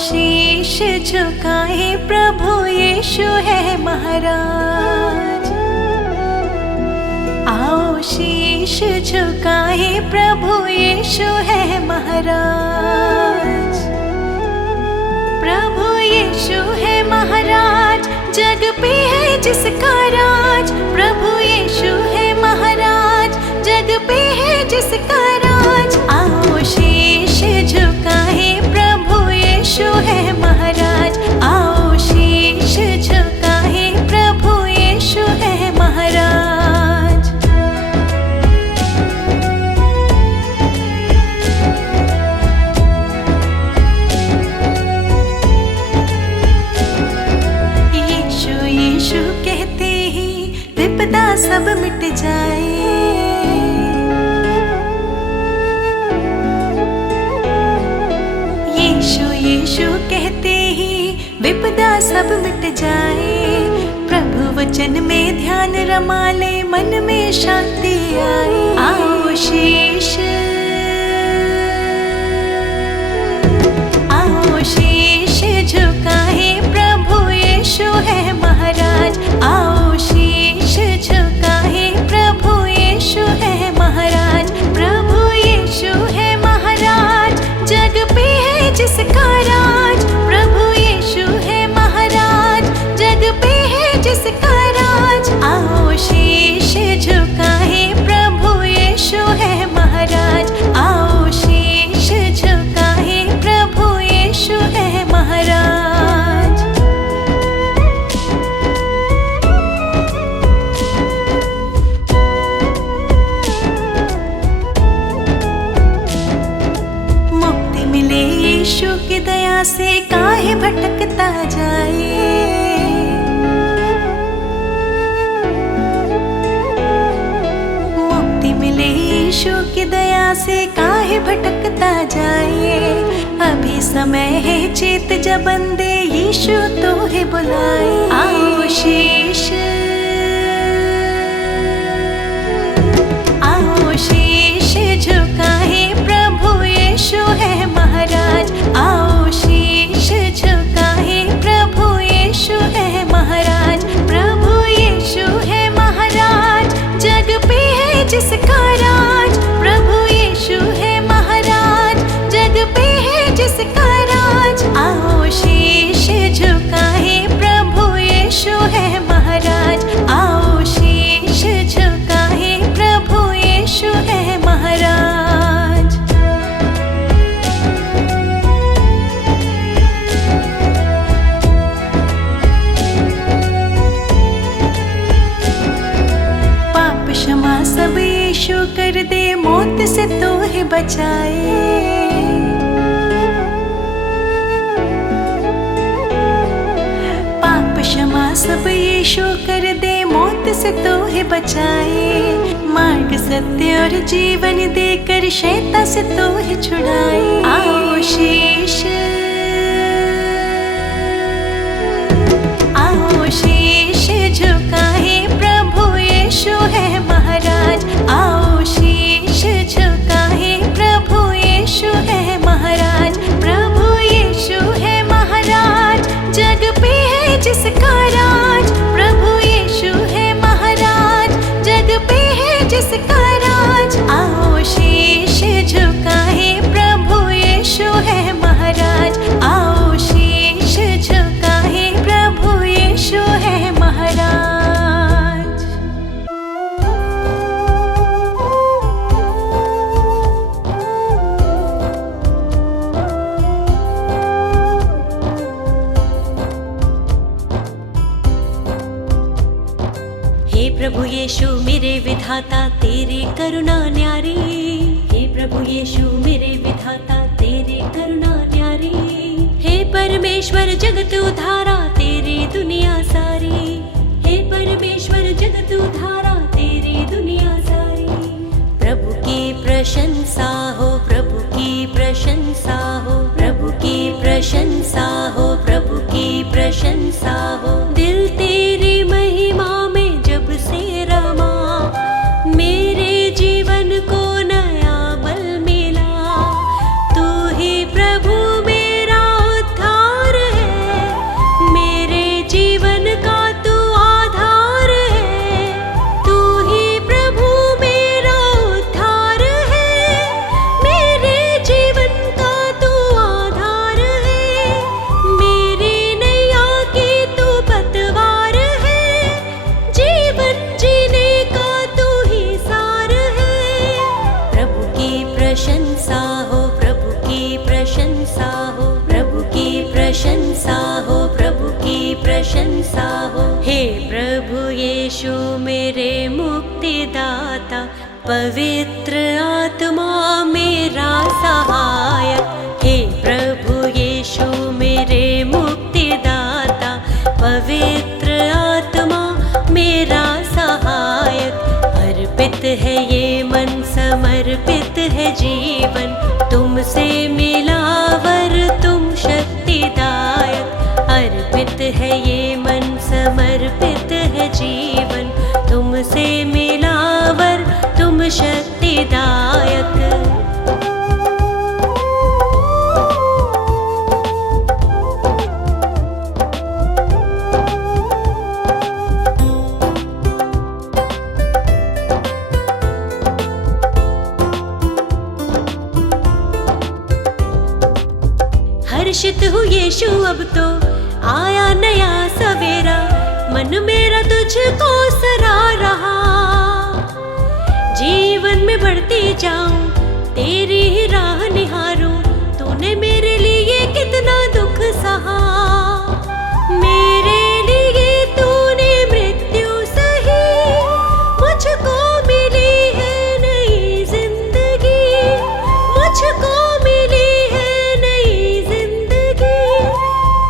शीश झुकाए प्रभु यीशु है महाराज। आओ शीश झुकाए प्रभु यीशु है महाराज। प्रभु यीशु है महाराज, जग पे है जिसका राज। प्रभु यीशु है महाराज, जग पे है जिसका राज। आओ शीश झुकाए प्रभु यीशु है महाराज। आओ शीश झुकाए प्रभु यीशु है महाराज। यीशु यीशु कहते ही विपदा सब मिट जाए। यीशु कहते ही विपदा सब मिट जाए। प्रभु वचन में ध्यान रमा ले, मन में शांति आए। आओ शीश, आओ शीश झुकाए प्रभु यीशु है महाराज। आओ शीश झुकाए प्रभु यीशु है महाराज। प्रभु यीशु है महाराज, जग पे है जिसका राज। प्रभु यीशु है महाराज, जग पे है जिसका राज। आओ शीश झुकाए प्रभु यीशु है महाराज। आओ शीश झुकाए प्रभु यीशु है महाराज। मुक्ति मिले यीशु की दया से, काहे भटकता जाए। मुक्ति मिले यीशु की दया से, काहे भटकता जाए। अभी समय है चेत जब बंदे यीशु तो है बुलाए। आओ शीश, आओ शीश झुकाए प्रभु यीशु है महाराज। आओ शीश झुकाए प्रभु यीशु है महाराज। प्रभु यीशु है महाराज, जग पे है जिसका राज। प्रभु यीशु है महाराज, जग पे है जिसका राज। आओ शीश झुकाए प्रभु यीशु है महाराज। आओ शीश झुकाए प्रभु यीशु है महाराज। पाप क्षमा सब यीशु कर दे, मौत से तो है बचाए। पाप क्षमा सब यीशु कर दे, मौत से तो है बचाए। मार्ग सत्य और जीवन देकर शैतान से तो है छुड़ाए। आओ शीश, आओ शीश झुकाए प्रभु यीशु है महाराज। आओ शीश झुकाए प्रभु यीशु है महाराज। प्रभु यीशु है महाराज, जग पे है जिसका राज। प्रभु यीशु है महाराज, जग पे है जिसका राज। आओ शीश झुकाए प्रभु यीशु है महाराज। आओ शीश झुकाए प्रभु यीशु है महाराज। हे प्रभु यीशु मेरे विधाता, तेरी करुणा न्यारी। हे प्रभु यीशु मेरे विधाता, तेरी करुणा न्यारी। हे परमेश्वर जगत उधारा, तेरी दुनिया सारी। हे परमेश्वर जगत उधारा, तेरी दुनिया सारी। प्रभु की प्रशंसा हो, प्रभु की प्रशंसा हो, प्रभु की प्रशंसा हो, प्रभु की प्रशंसा हो। दिल तेरी महिमा में जब से रमा, मेरे जीवन को नया बल मिला। तू ही प्रभु मेरा उद्धार। प्रशंसा हो, प्रभु की प्रशंसा हो, प्रभु की प्रशंसा हो, प्रभु की प्रशंसा हो। हे प्रभु यीशु मेरे मुक्तिदाता, पवित्र आत्मा मेरा सहायक। हे प्रभु यीशु मेरे मुक्तिदाता, पवित्र आत्मा मेरा सहायक। अर्पित है ये मन, समर्पित है जीवन, तुमसे मिला वर तुम शक्तिदायक। अर्पित है ये मन, समर्पित है जीवन, तुमसे मिला वर तुम शक्तिदायक। हर्षित हूँ यीशु, अब तो आया नया सवेरा, मन मेरा तुझको सरा रहा। जीवन में बढ़ती जाऊं, तेरी ही राह निहारूं, तूने मेरे लिए कितना दुख सहा। मेरे लिए तूने मृत्यु सही, मुझको मिली है नई जिंदगी, मुझको मिली है नई जिंदगी।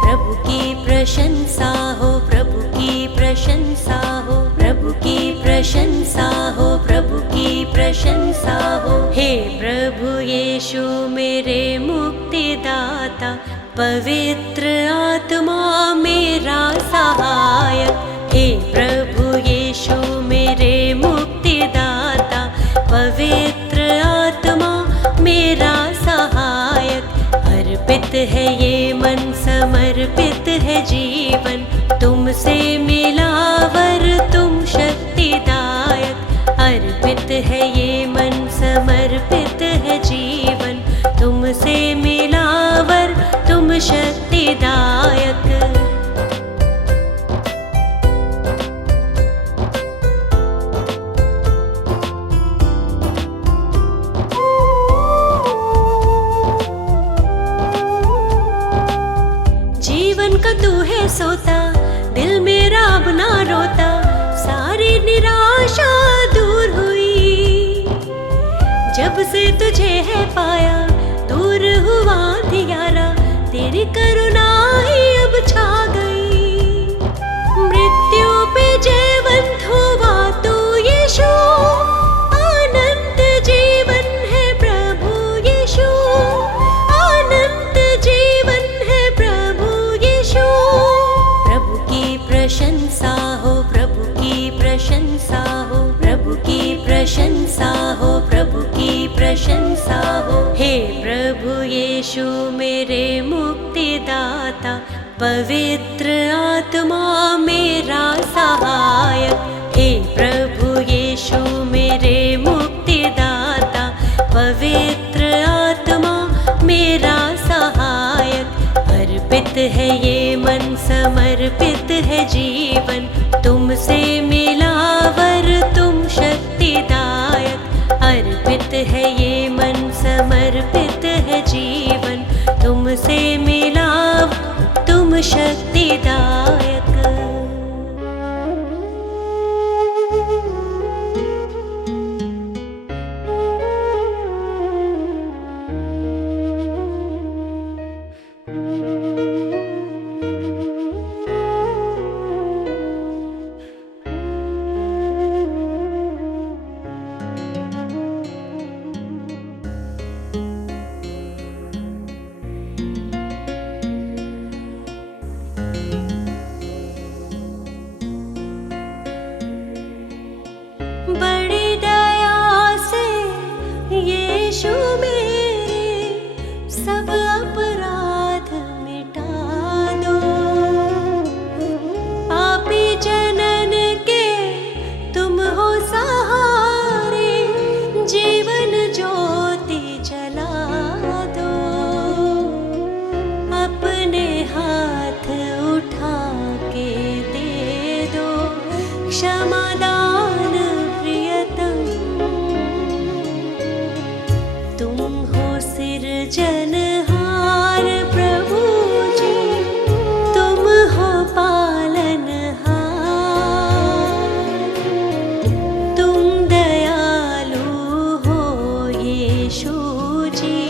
प्रभु की प्रशंसा हो, प्रभु की प्रशंसा हो, प्रभु की प्रशंसा हो, प्रभु की प्रशंसा हो। हे प्रभु यीशु मेरे मुक्तिदाता, पवित्र आत्मा मेरा सहायक। हे प्रभु यीशु मेरे मुक्तिदाता, पवित्र आत्मा मेरा सहायक। अर्पित है ये मन, समर्पित है जीवन, तुमसे मिला वर तुम शक्तिदायक। अर्पित है ये मन, समर्पित है जीवन, तुमसे मिला वर तुम शक्तिदायक। जीवन का तू है सोता, दिल मेरा अब ना रोता, सारी निराशा दूर हुई। जब से तुझे है पाया, दूर हुआ अंधियारा, तेरी करुणा ही अब छा गई। मृत्यु पे जयवंत हुआ तू यीशु, अनंत जीवन है प्रभु यीशु, अनंत जीवन है प्रभु यीशु। प्रभु की प्रशंसा हो, प्रभु की प्रशंसा हो, प्रभु की प्रशंसा हो, प्रभु की प्रशंसा हो। हे प्रभु यीशु मेरे मुक्तिदाता, पवित्र आत्मा मेरा सहायक। हे प्रभु यीशु मेरे मुक्तिदाता, पवित्र आत्मा मेरा सहायक। अर्पित है ये मन, समर्पित है जीवन, तुमसे मिला वर तुम शक्तिदायक। अर्पित है ये मन, समर्पित है जीवन, तुमसे मिला तुम शक्तिदायक। क्षमादान प्रियतम, तुम सृजनहार प्रभु जी, तुम हो पालनहार। तुम दयालु हो यीशु जी,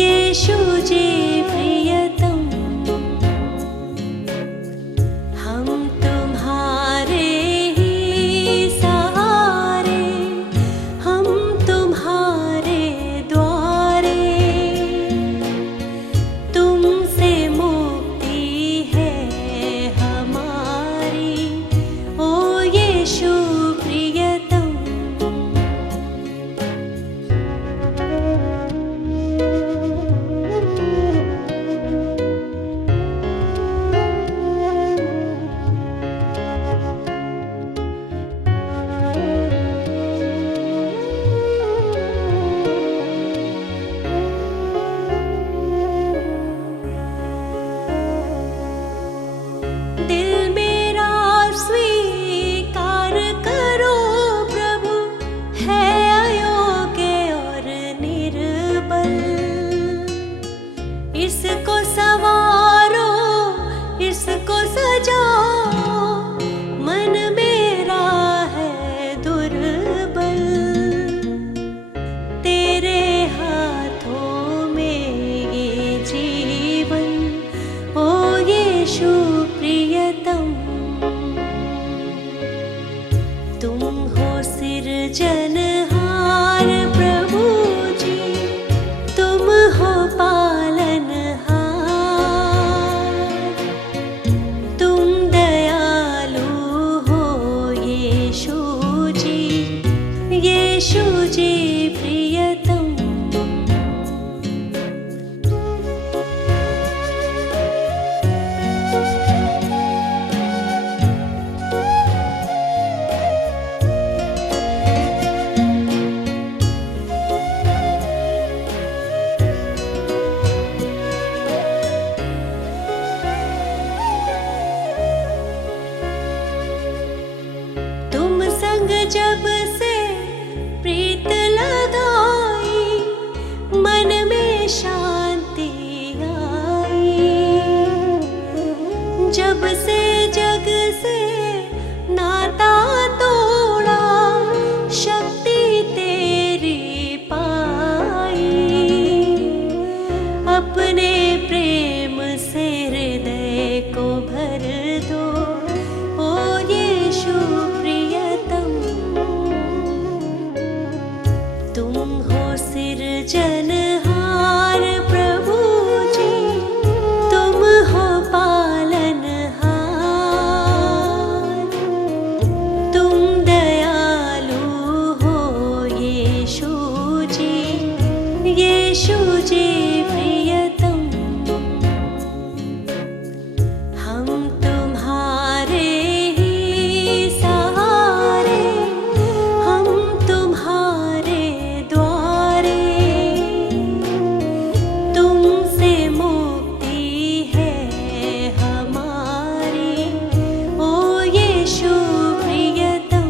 यीशु जी प्रियतम। हम तुम्हारे ही सहारे, हम तुम्हारे द्वारे। तुमसे मुक्ति है हमारी, ओ यीशु प्रियतम। दिल मेरा स्वीकार करो प्रभु, है अयोग्य और निर्बल। इसको संवारो, इसको सजाओ, मन मेरा है दुर्बल। तेरे हाथों में ये जीवन, ओ यीशु प्रियतम। तुम हो सृजनहार प्रभु जी, तुम हो पालनहार। तुम दयालु हो यीशु जी, यीशु जी प्रियतम। तुम संग जब से प्रीत लगाई, मन में शांति आई। जब से जग से नाता तोड़ा, शक्ति तेरी पाई। अपने प्रेम से हृदय को भर दो, ओ यीशु प्रियतम। तुम हो सृजनहार प्रभु जी, तुम हो पालनहार। तुम दयालु हो यीशु जी, यीशु जी प्रियतम। हम तुम्हारे ही सहारे, हम तुम्हारे द्वारे। तुमसे मुक्ति है हमारी, ओ यीशु प्रियतम।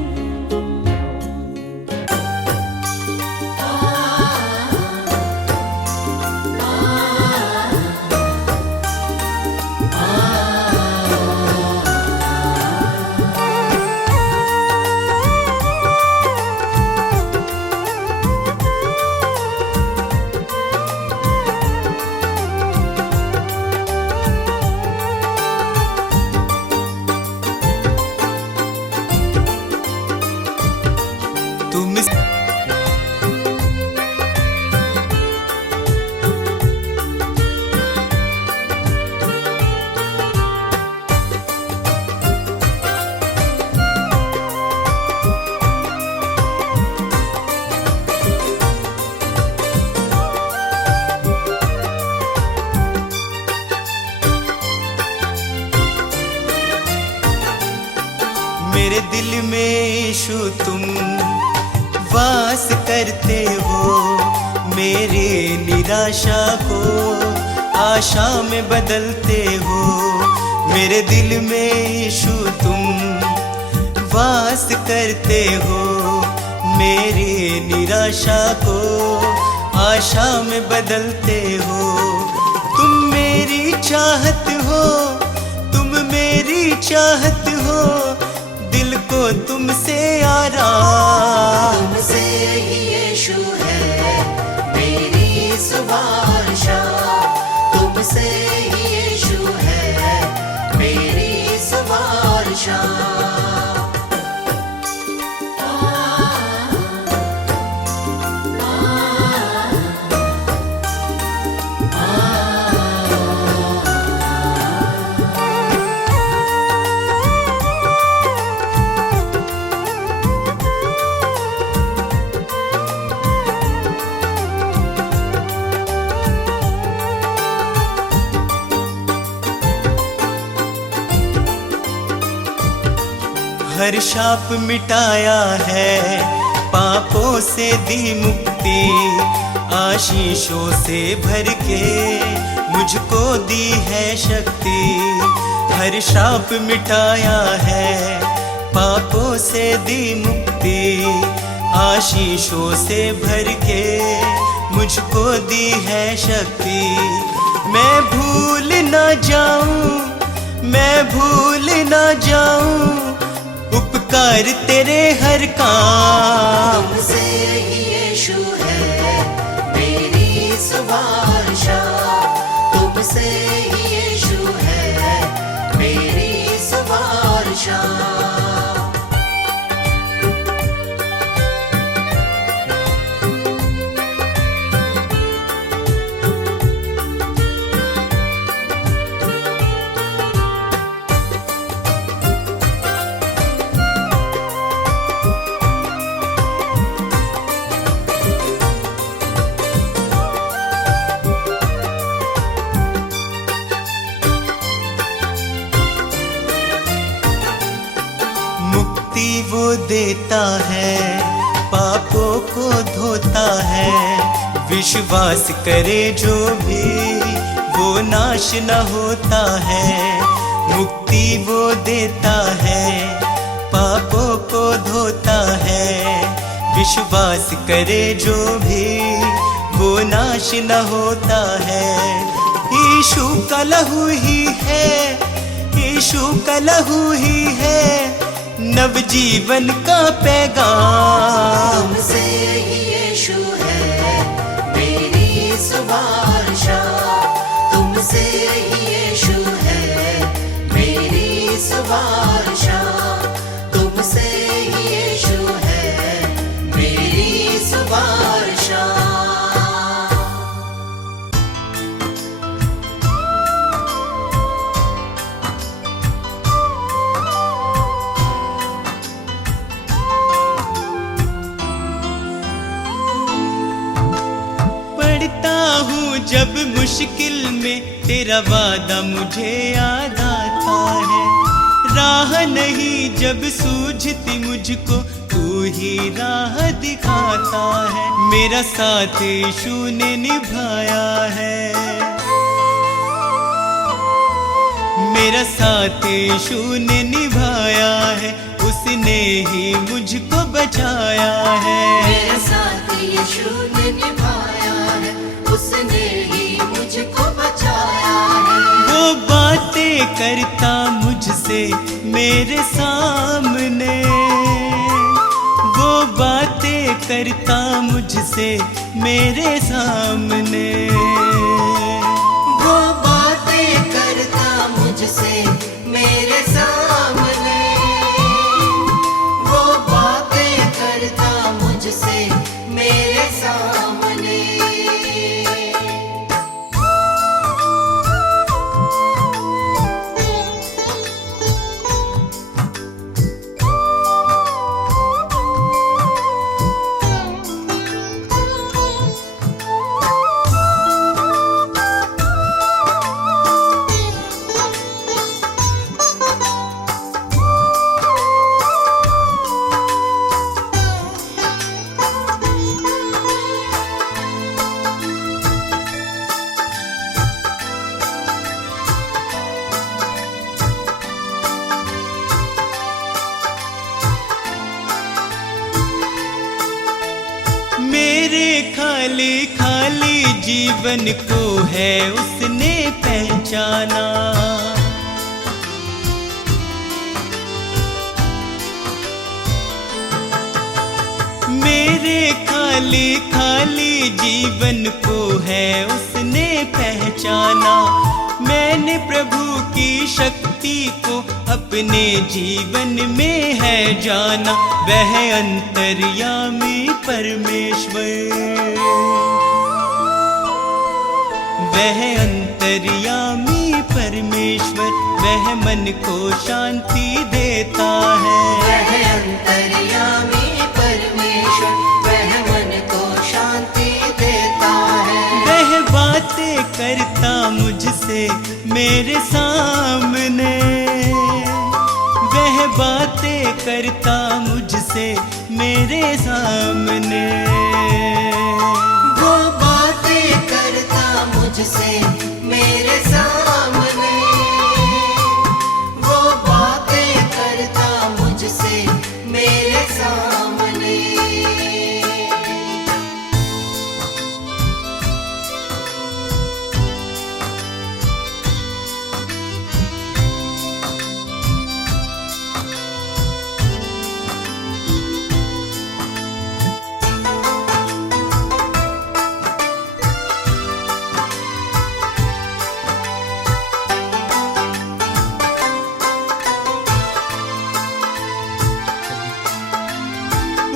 तुम मेरे दिल में यीशु तुम वास करते हो, मेरी निराशा को आशा में बदलते हो। मेरे दिल में यीशु तुम वास करते हो, मेरी निराशा को आशा में बदलते हो। तुम मेरी चाहत हो, तुम मेरी चाहत हो, दिल को तुमसे आराम। तुमसे ही यीशु है मेरी सुबह शाम, तुमसे ही यीशु है मेरी सुबह शाम। हर शाप मिटाया है, पापों से दी मुक्ति, आशीषों से भर के मुझको दी है शक्ति। हर शाप मिटाया है, पापों से दी मुक्ति, आशीषों से भर के मुझको दी है शक्ति। मैं भूल ना जाऊं, मैं भूल ना जाऊं उपकार तेरे हर काम। तुमसे ही यीशु है मेरी सुबह शाम, तुमसे ही यीशु है मेरी सुबह शाम। वो देता है, पापों को धोता है, विश्वास करे जो भी वो नाश न होता है। मुक्ति वो देता है, पापों को धोता है, विश्वास करे जो भी वो नाश न होता है। यीशु का लहू ही है, यीशु का लहू ही है नवजीवन का पैगाम। तुमसे ही यीशु है मेरी सुबह शाम, तुमसे ही यीशु है मेरी सुबह शाम, तुमसे ही यीशु है मेरी सुबह शाम। जब मुश्किल में तेरा वादा मुझे याद आता है, राह नहीं जब सूझती मुझको तू ही राह दिखाता है। मेरा साथ यीशु ने निभाया है, मेरा साथ यीशु ने निभाया है, उसने ही मुझको बचाया है। मेरा साथ यीशु ने निभाया है, उसने ही मुझको बचाया है। वो बातें करता मुझसे मेरे सामने, वो बातें करता मुझसे मेरे सामने, वो बातें करता मुझसे मेरे सामने, वो बातें करता मुझसे मेरे सामने। मेरे खाली खाली जीवन को है उसने पहचाना। मेरे खाली खाली जीवन को है उसने पहचाना। मैंने प्रभु की शक्ति को अपने जीवन में है जाना। वह अंतर्यामी परमेश्वर, वह अंतर्यामी परमेश्वर, वह मन को शांति देता है। वह अंतर्यामी परमेश्वर, वह मन को शांति देता है। वह बातें करता मुझसे मेरे सामने, वह बातें करता मुझसे मेरे सामने। वो बातें करता मुझसे मेरे सामने, वो बातें करता मुझसे मेरे सामने।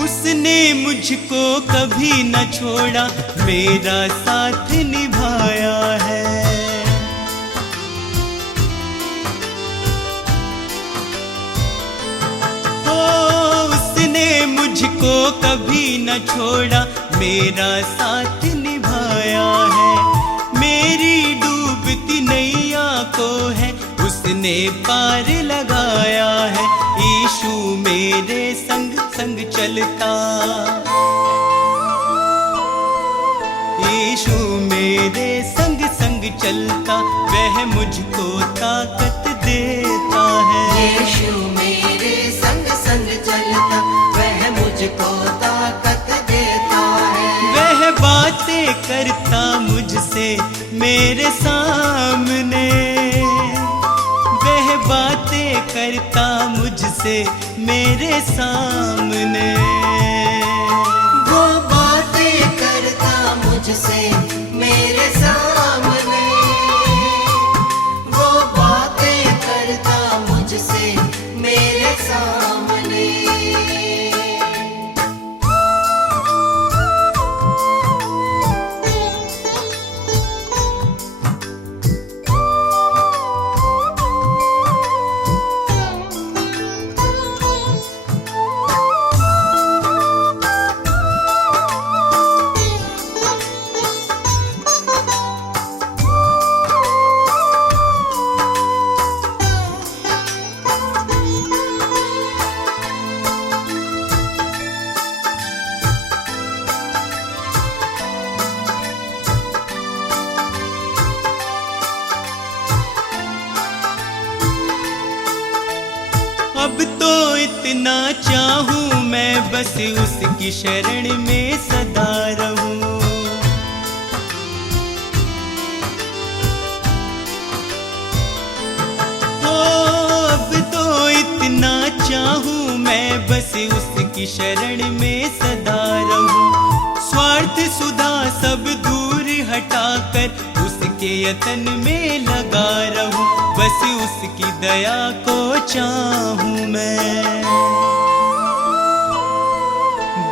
उसने मुझको कभी न छोड़ा, मेरा साथ निभाया है। ओ, उसने मुझको कभी न छोड़ा, मेरा साथ निभाया है। मेरी डूबती नैया को है उसने पार लगाया है। यीशु मेरे संग संग चलता, यीशु मेरे संग संग चलता, वह मुझको ताकत देता है। यीशु मेरे संग संग चलता, वह मुझको ताकत देता है। वह बातें करता मुझसे मेरे सामने, वह बातें करता मुझसे मेरे सामने। वो बातें करता मुझसे मेरे सामने, वो बातें करता मुझसे मेरे सामने। अब तो इतना चाहूं मैं बस उसकी शरण में सदा रहूं। ओ, अब तो इतना चाहूं मैं बस उसकी शरण में सदा रहूं। स्वार्थ सुधा सब दूर हटाकर उसके यतन में लगा रहूं। बस उसकी दया को चाहूं मैं,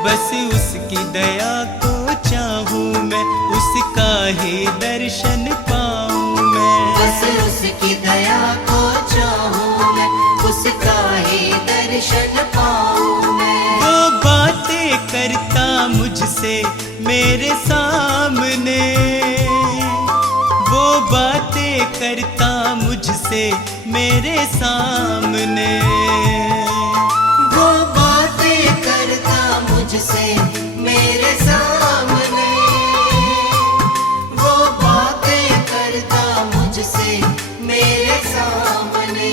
बस उसकी दया को चाहूं मैं, उसका ही दर्शन पाऊं मैं। बस उसकी दया को चाहूं मैं, उसका ही दर्शन पाऊं मैं। वो बातें करता मुझसे मेरे सामने, वो बातें करता मुझसे मेरे सामने। वो बातें करता मुझसे मेरे सामने, वो बातें करता मुझसे मेरे सामने।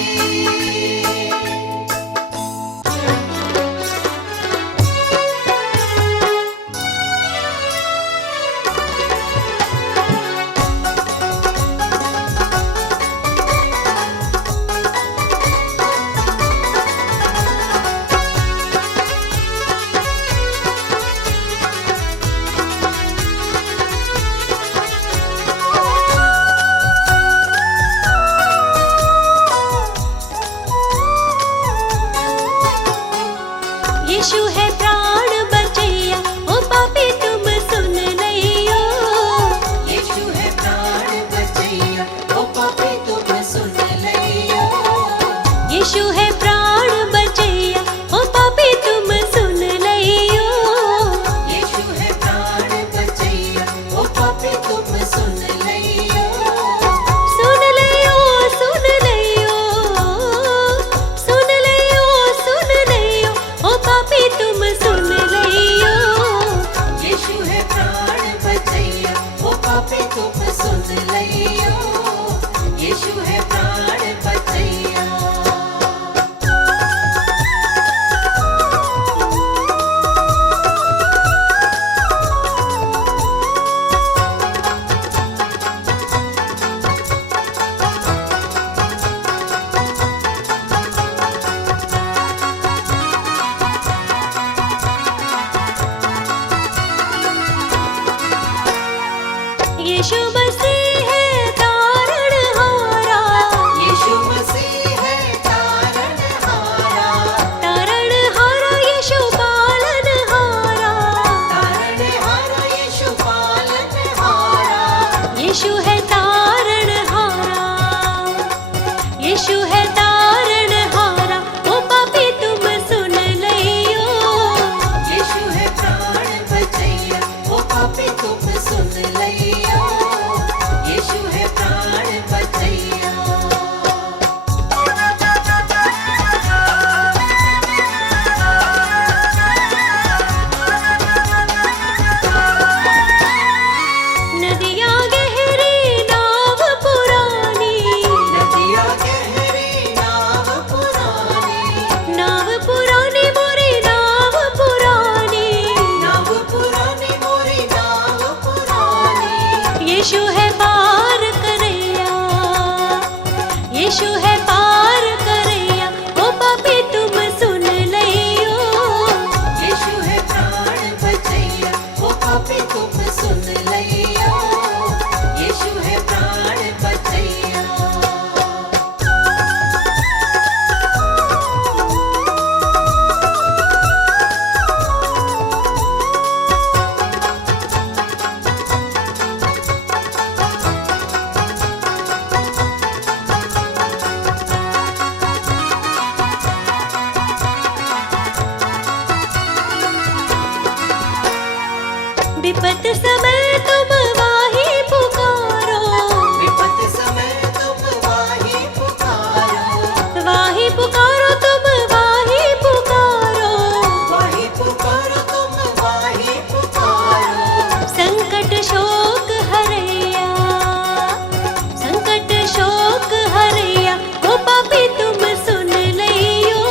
यीशु मसीह है तारणहारा, यीशु मसीह है तारणहारा, तारणहारा यीशु पालनहारा, तारणहारा यीशु पालनहारा। यीशु है तारणहारा, यीशु है तारणहारा। ओ पापी तुम सुन लियो, यीशु है प्राण बचैया, ओ पापी तुम सुन लियो, यीशु है प्राण बचैया। नदियाँ गहरी नाव पुरानी, नदियाँ गहरी नाव पुरानी, नाव पुरानी मोरी नाव पुरानी, नाव पुरानी मोरी नाव पुरानी। यीशु है पार करैया, यीशु है पार करैया। ओ पापी तुम सुन लियो, यीशु है प्राण बचैया, ओ पापी तुम सुन लियो, यीशु है प्राण बचैया। विपत समय तुम वाही पुकारो, विपत समय तुम वाही पुकारो, वाही पुकारो तुम वाही पुकारो। वाही पुकारो तुम वाही पुकारो। संकट शोक हरैया, संकट शोक हरैया। ओ पापी तुम सुन लियो,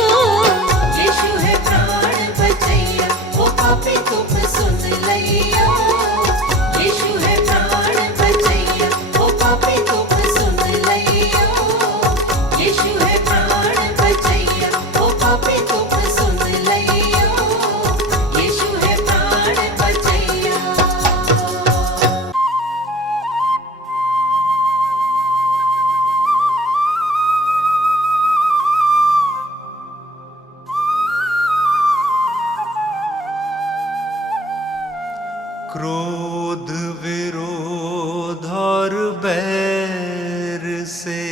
यीशु है प्राण बचैया, ओ पापी तुम सुन लियो, यीशु है प्राण बचैया, ओ पापी तुम सुन लियो, यीशु है प्राण बचैया, ओ पापी तुम सुन लियो, यीशु है प्राण बचैया। क्रोध विरोध और बैर से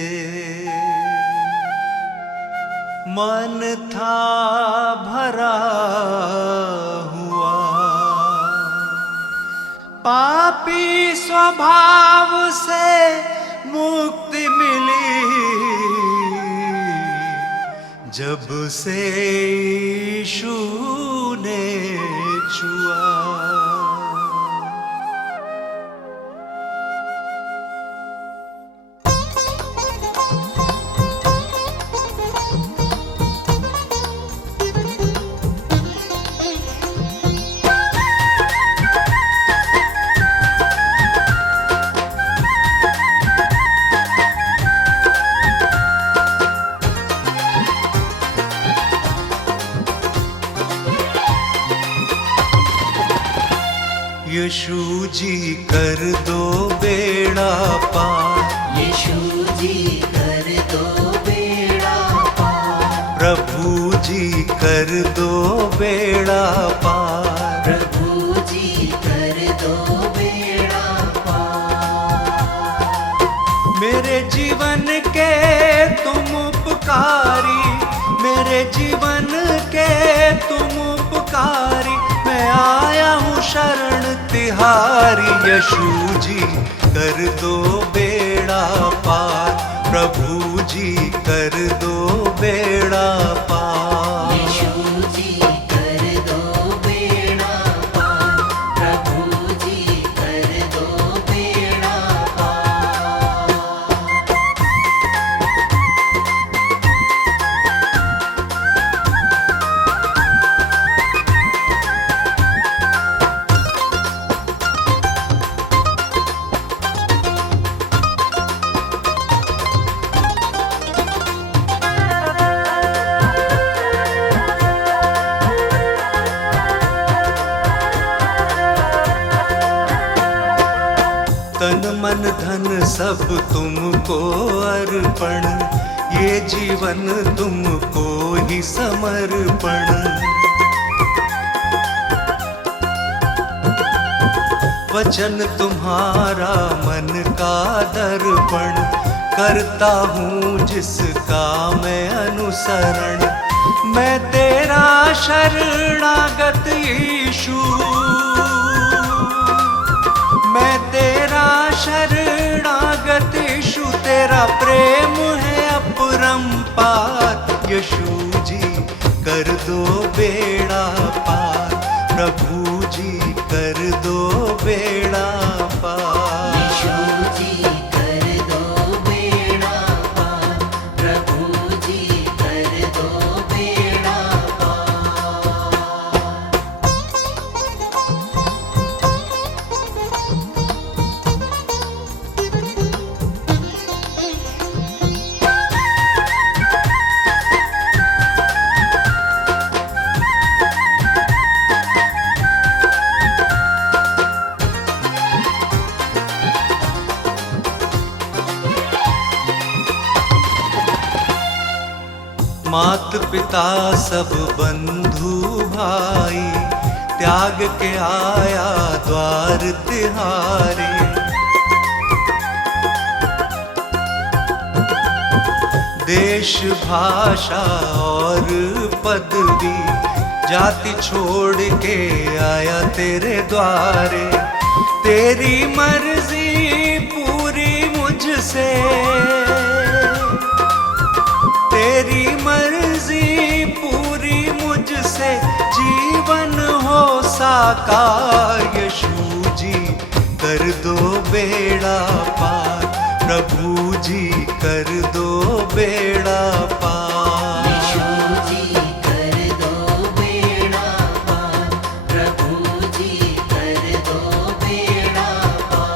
मन था भरा हुआ, पापी स्वभाव से मुक्ति मिली जब से यीशु ने छुआ। यीशु जी कर दो बेड़ा पार, यीशु जी कर दो बेड़ा पार, प्रभु जी कर दो बेड़ा पार, प्रभु जी कर दो बेड़ा पार। मेरे जीवन के तुम उपकारी, मेरे जीवन के तुम उपकारी, मैं आया हूँ शरण तिहारी। यीशु जी कर दो बेड़ा पार, प्रभु जी कर दो बेड़ा पार। यीशु जी कर दो बेड़ा पार, प्रभु जी कर दो बेड़ा पार। तन मन धन सब तुमको अर्पण, ये जीवन तुमको ही समर्पण। वचन तुम्हारा मन का दर्पण, करता हूँ जिसका मैं अनुसरण। मैं तेरा शरणागत यीशु, मैं तेरा शरणागत यीशु, तेरा प्रेम है अपरंपार। यीशु जी कर दो बेड़ा पार, प्रभु जी कर दो बेड़ा पार। यीशु जी कर दो बेड़ा पार, प्रभु जी कर दो बेड़ा पार। मात पिता सब बंधु भाई, त्याग के आया द्वार तिहारे। देश भाषा और पदवी, जाति छोड़ के आया तेरे द्वारे। तेरी मर्जी पूरी मुझसे, तेरी मर्जी पूरी मुझसे, जीवन हो साकार। यीशु जी कर दो बेड़ा पार, प्रभु जी कर दो बेड़ा पार। यीशु जी कर दो बेड़ा पार, प्रभु जी कर दो बेड़ा पार।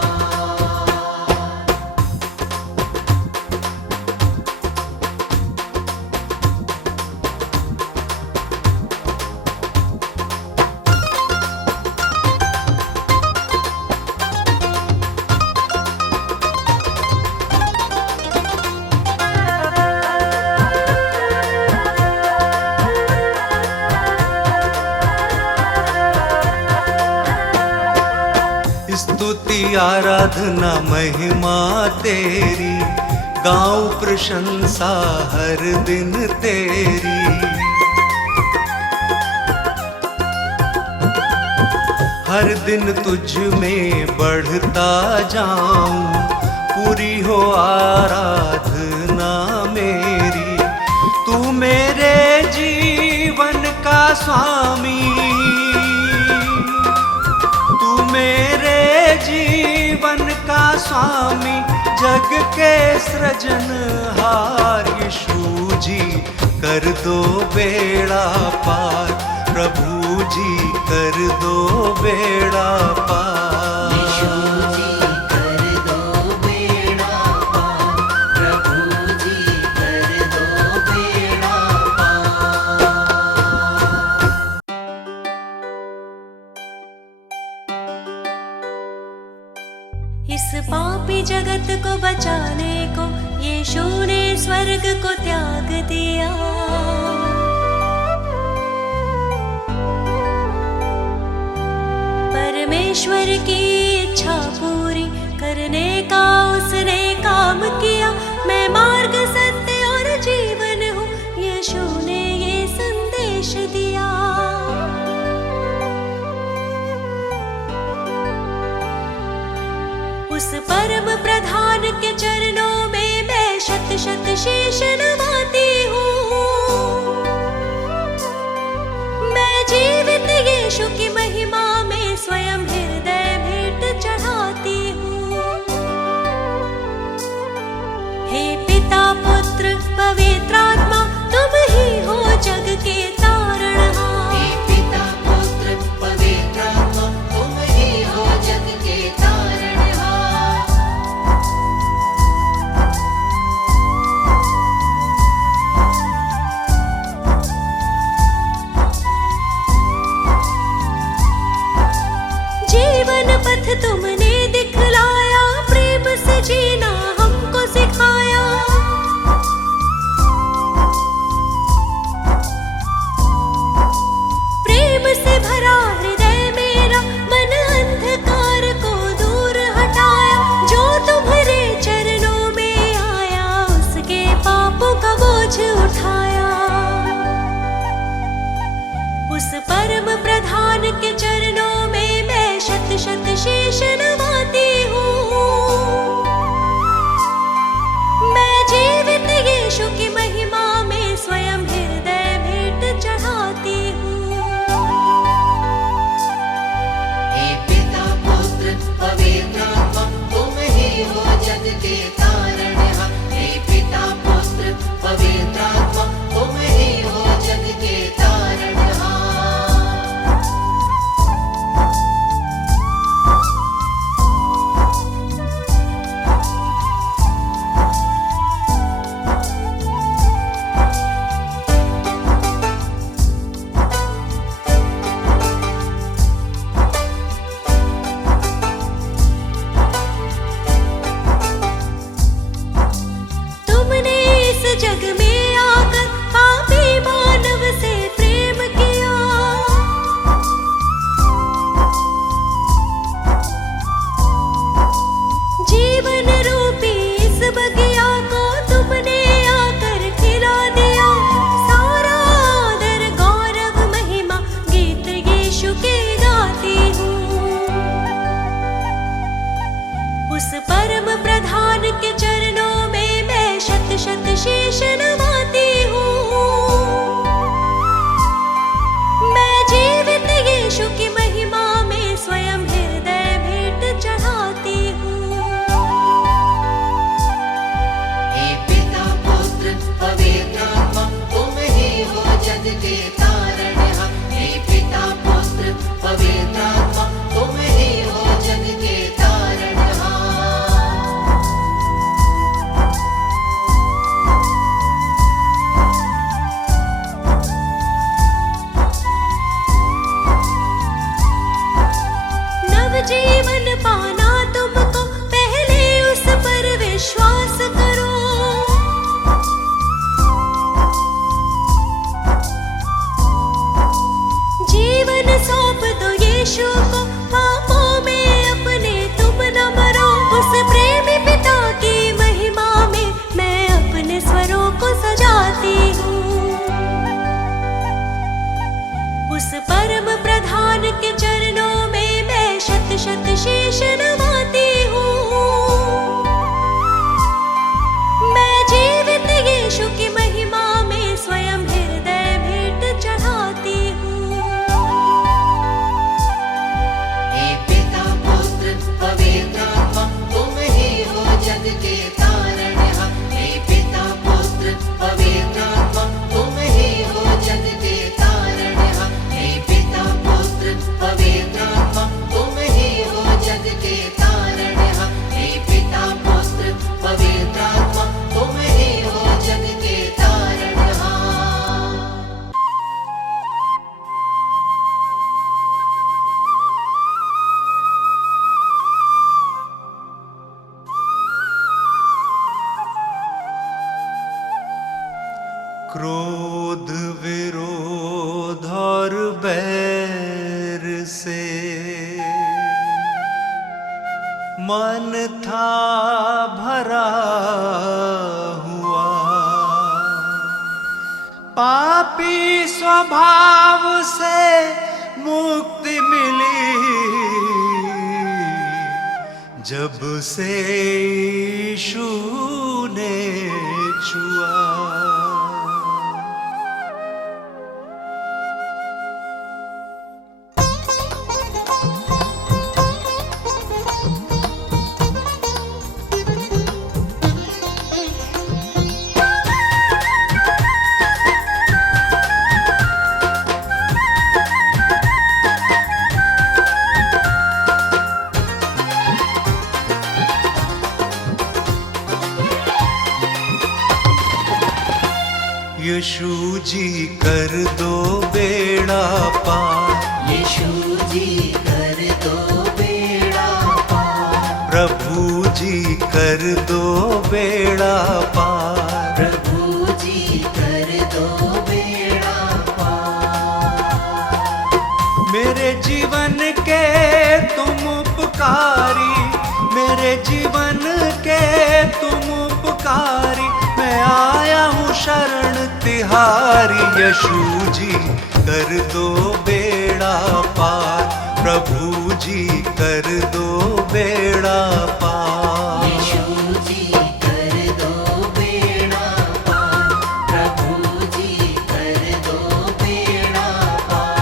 स्तुति आराधना महिमा तेरी, गाऊं प्रशंसा हर दिन तेरी। हर दिन तुझ में बढ़ता जाऊं, पूरी हो आराधना मेरी। तू मेरे जीवन का स्वामी, तू मेरे जीवन का स्वामी, जग के सृजनहार। यीशु जी कर दो बेड़ा पार, प्रभु जी कर दो बेड़ा पार। यीशु जी कर दो बेड़ा पार, प्रभु जी कर दो बेड़ा पार। इस पापी जगत को बचाने को यीशु ने स्वर्ग को त्याग दिया। परमेश्वर की इच्छा पूरी करने का उसने काम किया। मैं मार्ग, सत्य और जीवन हूँ, यीशु ने ये संदेश दिया। उस परम प्रधान के चरणों में मैं शत शत शीश नवाती हूँ। मैं जीवित यीशु की महिमा में स्वयं हृदय भेंट चढ़ाती हूँ। हे पिता, पुत्र, पवित्र आत्मा, तुम ही हो जग के तारणहार। हे पिता, पुत्र, पवित्र आत्मा, तुम ही हो जग के तारणहार। जीवन पथ तुमने दिखलाया, उस परम प्रधान के चरणों में मैं शत शत शीश नवाती हूँ। मैं जीवित यीशु की महिमा में स्वयं हृदय भेंट चढ़ाती हूँ। हे पिता पुत्र पवित्र आत्मा तुम ही हो जग के तारणहार। हे पिता पुत्र पवित्र आत्मा तुम ही हो जग के तारणहार। नवजीवन पाना तुमको पहले उस पर विश्वास करो। जीवन सौंप दो यीशु को, पापों में अपने तुम न मरो। उस प्रेमी पिता की महिमा में मैं अपने स्वरों को सजाती हूँ। उस परम प्रधान के चरणों में मैं शत शत शीश नवाती हूँ। मैं जीवित यीशु की महिमा में स्वयं हृदय भेंट चढ़ाती हूँ। हे पिता पुत्र पवित्र आत्मा तुम ही हो जग के तारणहार। हे पिता पुत्र पवित्र आत्मा तुम ही हो जग के तारणहार। हे पिता पुत्र पवित्र आत्मा तुम ही हो जग के तारणहार। हे पिता पुत्र पवित्र आत्मा तुम ही हो जग के तारणहार। क्रोध विरोध और बैर से मन था भरा हुआ। पापी स्वभाव से मुक्ति मिली जब से यीशु ने छुआ। यीशु जी कर दो बेड़ा पार। यीशु जी कर दो बेड़ा पार। प्रभु जी कर दो बेड़ा पार। प्रभु जी कर दो बेड़ा पार। मेरे जीवन के तुम उपकारी, मेरे जीवन के तुम उपकारी। मैं आया हूँ शरण तिहारी। यीशु जी कर दो बेड़ा पार। प्रभु जी कर दो बेड़ा पार। यीशु जी कर दो बेड़ा पार। प्रभु जी कर दो बेड़ा पार।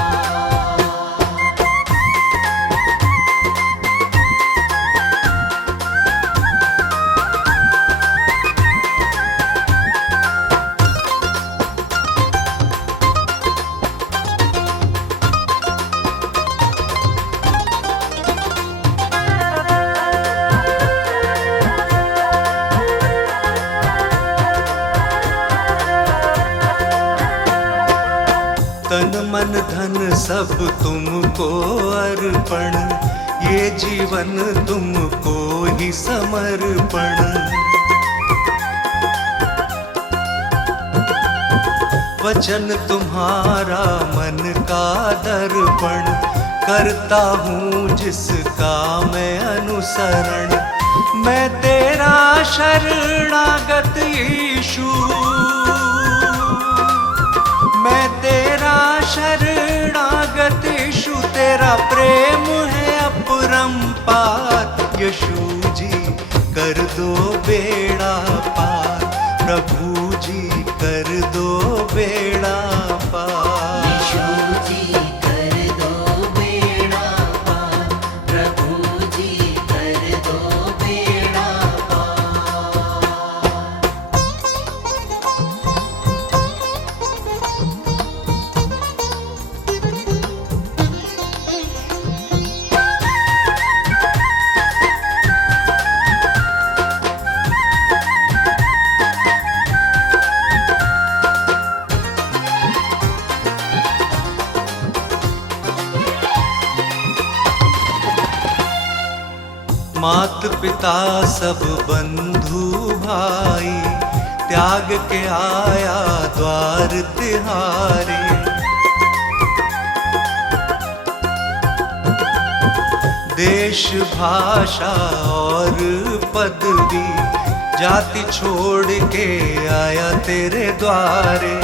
तन मन धन सब तुमको अर्पण। ये जीवन तुमको ही समर्पण। वचन तुम्हारा मन का दर्पण। करता हूँ जिसका मैं अनुसरण। मैं तेरा शरणागत यीशु। मैं तेरा शरणागत यीशु। तेरा प्रेम है अपरंपार। यीशु जी कर दो बेड़ा पार, प्रभु जी कर दो बेड़ा पार। यीशु जी कर दो बेड़ा पार, प्रभु जी कर दो बेड़ा पार। मात पिता सब बंधु भाई, त्याग के आया द्वार तिहारे। देश भाषा और पदवी, जाति छोड़ के आया तेरे द्वारे।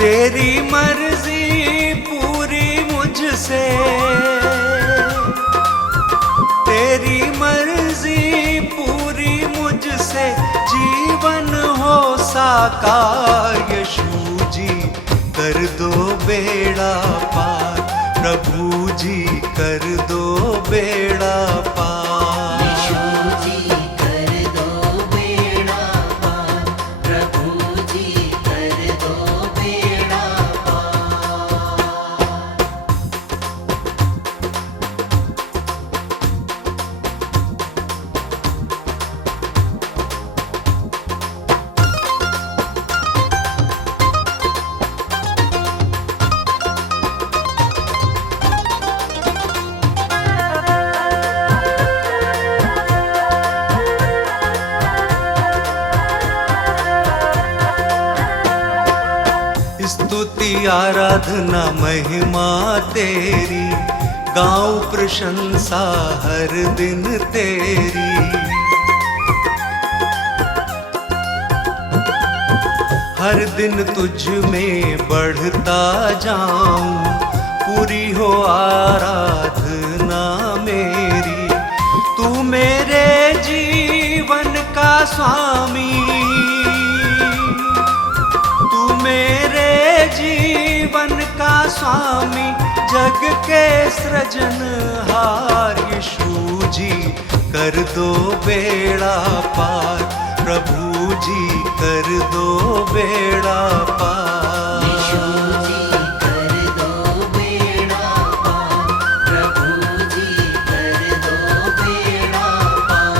तेरी मर्जी पूरी मुझसे, तेरी मर्जी पूरी मुझसे, जीवन हो साकार। यीशु जी कर दो बेड़ा पार, प्रभु जी कर दो बेड़ा पार। यीशु जी कर दो बेड़ा पार, प्रभु जी कर दो बेड़ा पार। स्तुति आराधना महिमा तेरी, गाँव प्रशंसा हर दिन तेरी। हर दिन तुझ में बढ़ता जाऊं, पूरी हो आराधना मेरी। तू मेरे जीवन का स्वामी, तू मेरे जीवन का स्वामी, जग के सृजनहार। यीशु जी कर दो बेड़ा पार, प्रभु जी कर दो बेड़ा पार। यीशु जी कर दो बेड़ा पार, प्रभु जी कर दो बेड़ा पार।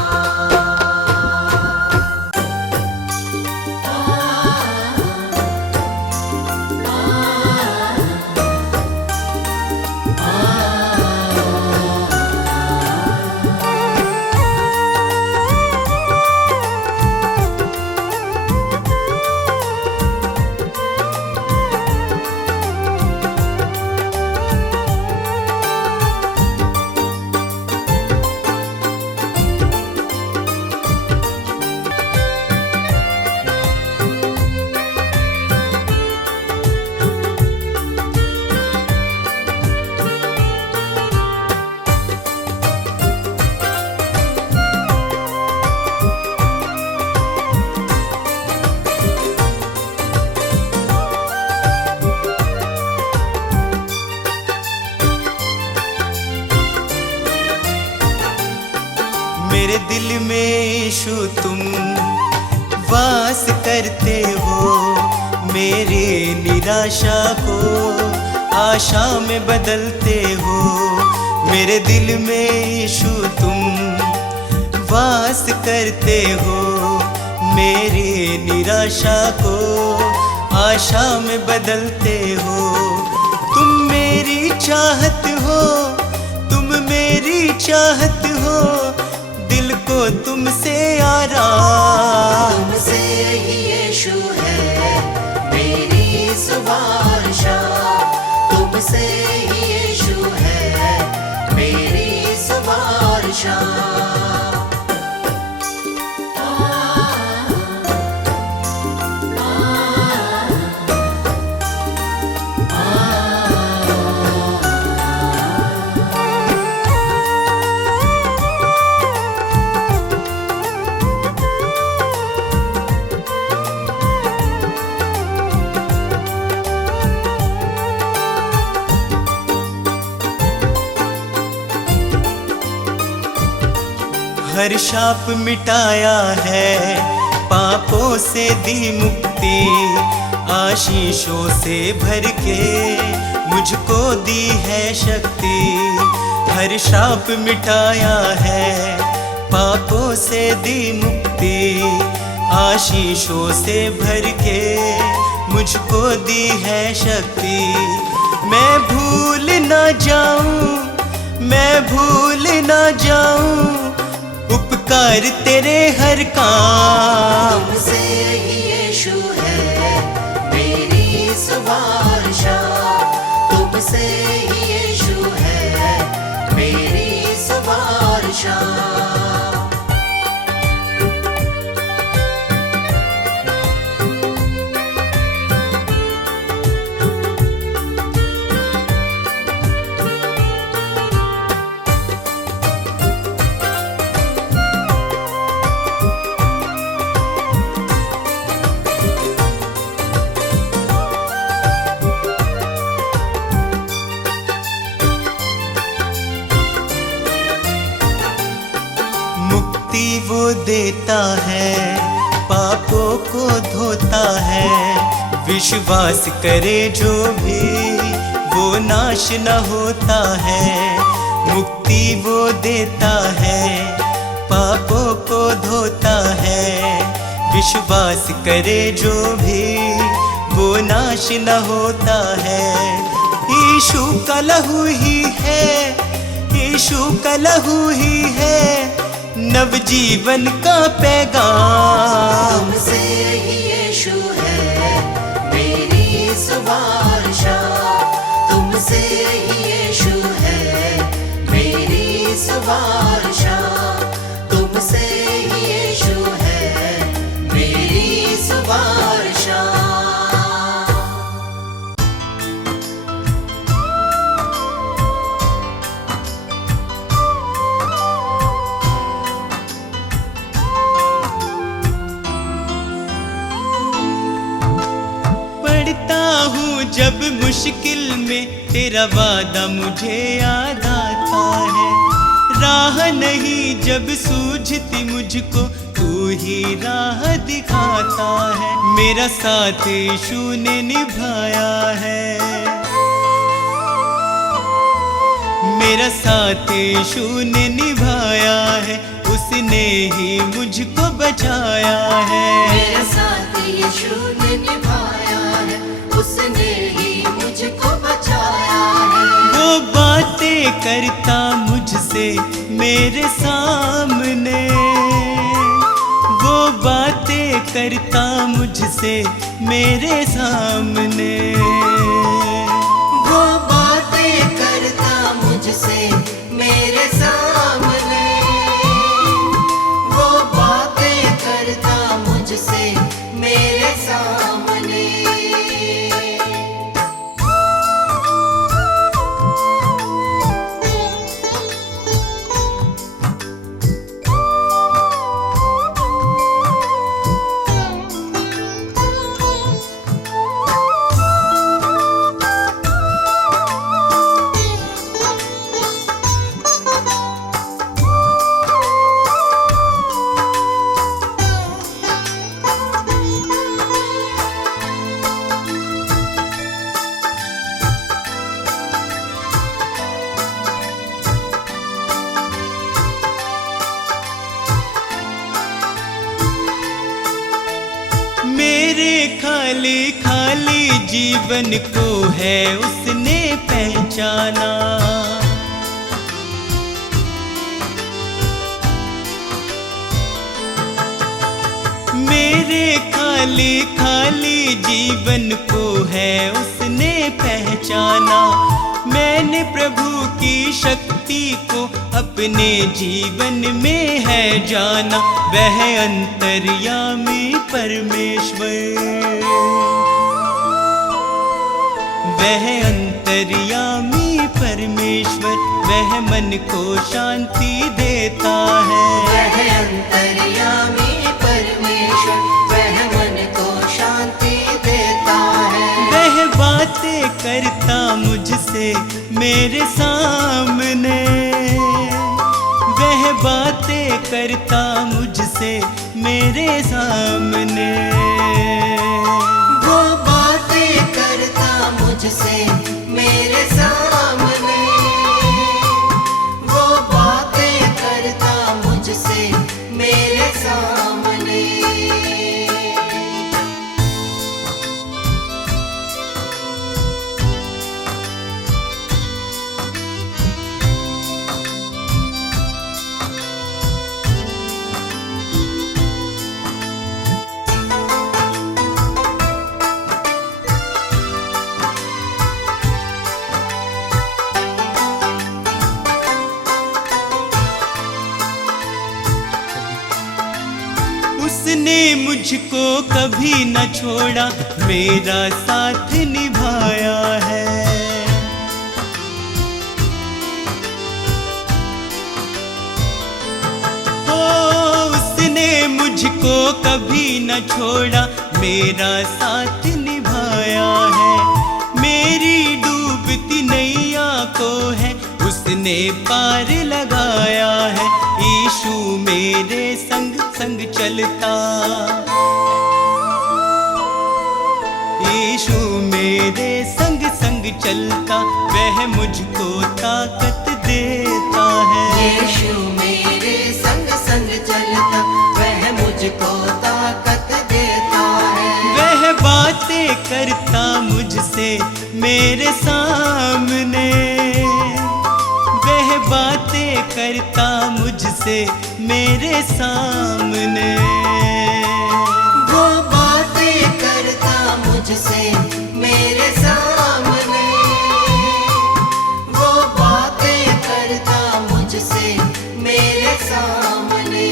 मेरे दिल में यीशु तुम वास करते हो, मेरे निराशा को आशा में बदलते हो। मेरे दिल में यीशु तुम वास करते हो, मेरे निराशा को आशा में बदलते हो। तुम मेरी चाहत हो, तुम मेरी चाहत हो, दिल को तुमसे आराम। तुमसे ही यीशु है मेरी सुभाषा, तुमसे ही यीशु है मेरी सुभाषा। हर शाप मिटाया है, पापों से दी मुक्ति, आशीषों से भर के मुझको दी है शक्ति। हर शाप मिटाया है, पापों से दी मुक्ति, आशीषों से भर के मुझको दी है शक्ति। मैं भूल ना जाऊं, मैं भूल ना जाऊं उपकार तेरे हर काम। तुमसे ही यीशु है मेरी सुवार्षा, तुमसे ही यीशु है मेरी सुवार्षा। वो देता है, पापों को धोता है, विश्वास करे जो भी वो नाश न होता है। मुक्ति वो देता है, पापों को धोता है, विश्वास करे जो भी वो नाश न होता है। यीशु का लहू ही है, यीशु का लहू ही है नव जीवन का पैगाम। तुमसे ही यीशु है मेरी सुवार्षा, तुमसे ही यीशु है मेरी सुवार्षा, तुमसे ही यीशु है मेरी सुवार्षा। जब मुश्किल में तेरा वादा मुझे याद आता है, राह नहीं जब सूझती मुझको तू ही राह दिखाता है। मेरा साथ यीशु ने निभाया है, मेरा साथ यीशु ने निभाया है, उसने ही मुझको बचाया है। मेरा साथ यीशु ने निभाया है, उसने ही मुझको बचाया है। वो बातें करता मुझसे मेरे सामने, वो बातें करता मुझसे मेरे सामने, वो बातें करता मुझसे मेरे सामने, वो बातें करता मुझसे मेरे सामने। मेरे खाली खाली जीवन को है उसने पहचाना, मेरे खाली खाली जीवन को है उसने पहचाना। मैंने प्रभु की शक्ति को अपने जीवन में है जाना, वह अंतर्यामी परमेश्वर, वह अंतर्यामी परमेश्वर, वह मन को शांति देता है। वह अंतर्यामी परमेश्वर, वह मन को शांति देता है। वह बातें करता मुझसे मेरे सामने, वह बातें कर करता मुझसे मेरे सामने। वो बातें करता मुझसे मेरे सामने, वो बातें करता मुझसे मेरे सामने। उसने मुझको कभी न छोड़ा, मेरा साथ निभाया है। ओ, उसने मुझको कभी न छोड़ा, मेरा साथ निभाया है। मेरी डूबती नैया को है उसने पार लगाया है। यीशु मेरे संग संग चलता, यीशु मेरे संग संग चलता, वह मुझको ताकत देता है। यीशु मेरे संग संग चलता, वह मुझको ताकत देता है। वह बातें करता मुझसे मेरे सामने, वह बातें करता मुझसे मेरे सामने। वो बातें करता मुझसे मेरे सामने, वो बातें करता मुझसे मेरे सामने।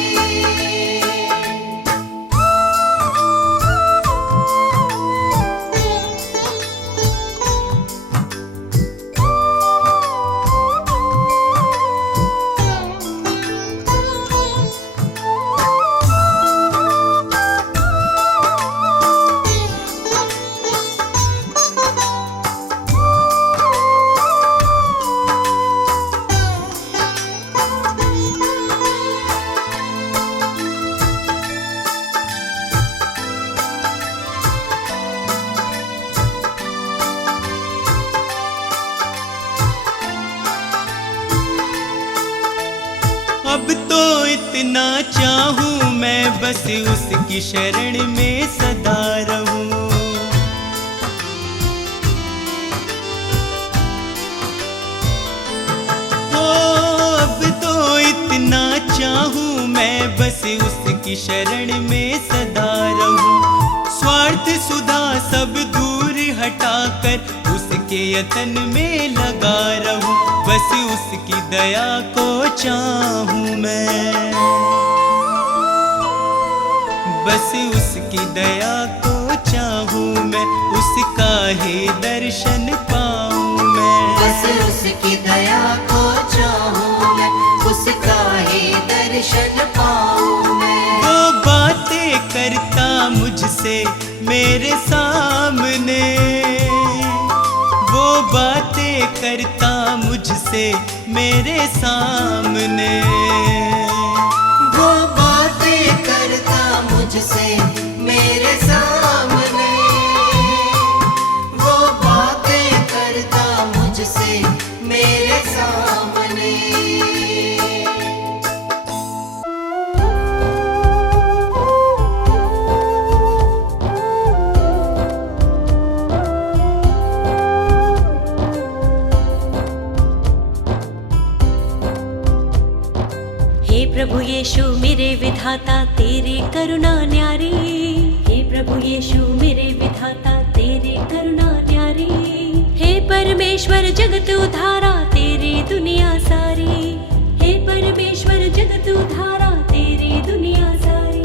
अब तो इतना चाहूं मैं, बस उसकी शरण में सदा रहूं। हो, अब तो इतना चाहूं मैं, बस उसकी शरण में सदा रहूं। स्वार्थ सुधा सब दूर हटाकर उसके यतन में लगा रहूं। बस उसकी दया को चाहूं मैं, बस उसकी दया को चाहूं मैं, उसका ही दर्शन पाऊं मैं। बस उसकी दया को चाहूं मैं, उसका ही दर्शन पाऊं मैं। वो बातें करता मुझसे मेरे सामने, वो बातें करता मुझसे मेरे सामने। वो बातें करता मुझसे मेरे सामने, वो बातें करता मुझसे मेरे सामने। प्रभु यीशु मेरे विधाता तेरी करुणा न्यारी। हे प्रभु यीशु मेरे विधाता तेरी करुणा न्यारी। हे परमेश्वर जगत उधारा तेरी दुनिया सारी। हे परमेश्वर जगत उधारा तेरी दुनिया सारी।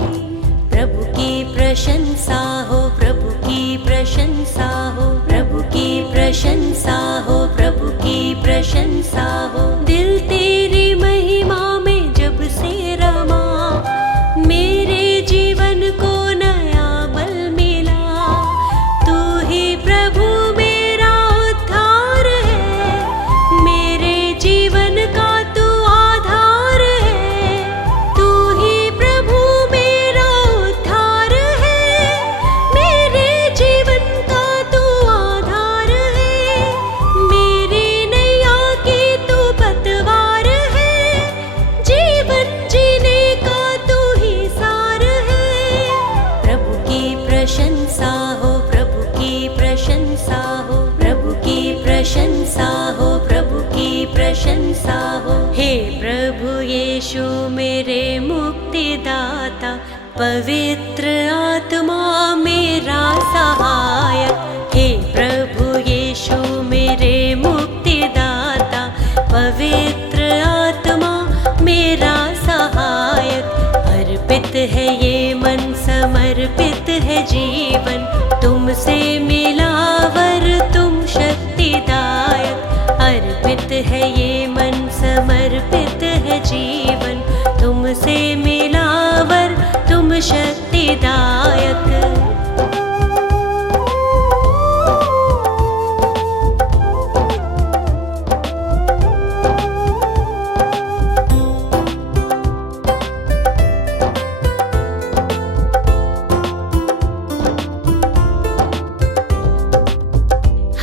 प्रभु की प्रशंसा हो, प्रभु की प्रशंसा हो, प्रभु की प्रशंसा हो, प्रभु की प्रशंसा हो। दिल तेरी महिमा में जब से रमा, मेरे जीवन को नया बल मिला। तू ही प्रभु मेरा उद्धार है, मेरे जीवन का तू आधार है। तू दाता, पवित्र आत्मा मेरा सहायक। हे प्रभु यीशु मेरे मुक्ति दाता, पवित्र आत्मा मेरा सहायक। अर्पित है ये मन, समर्पित है जीवन, तुमसे मिला वर तुम शक्तिदायक। अर्पित है ये मन, समर्पित है जीवन, तुमसे मिला वर तुम शक्तिदायक।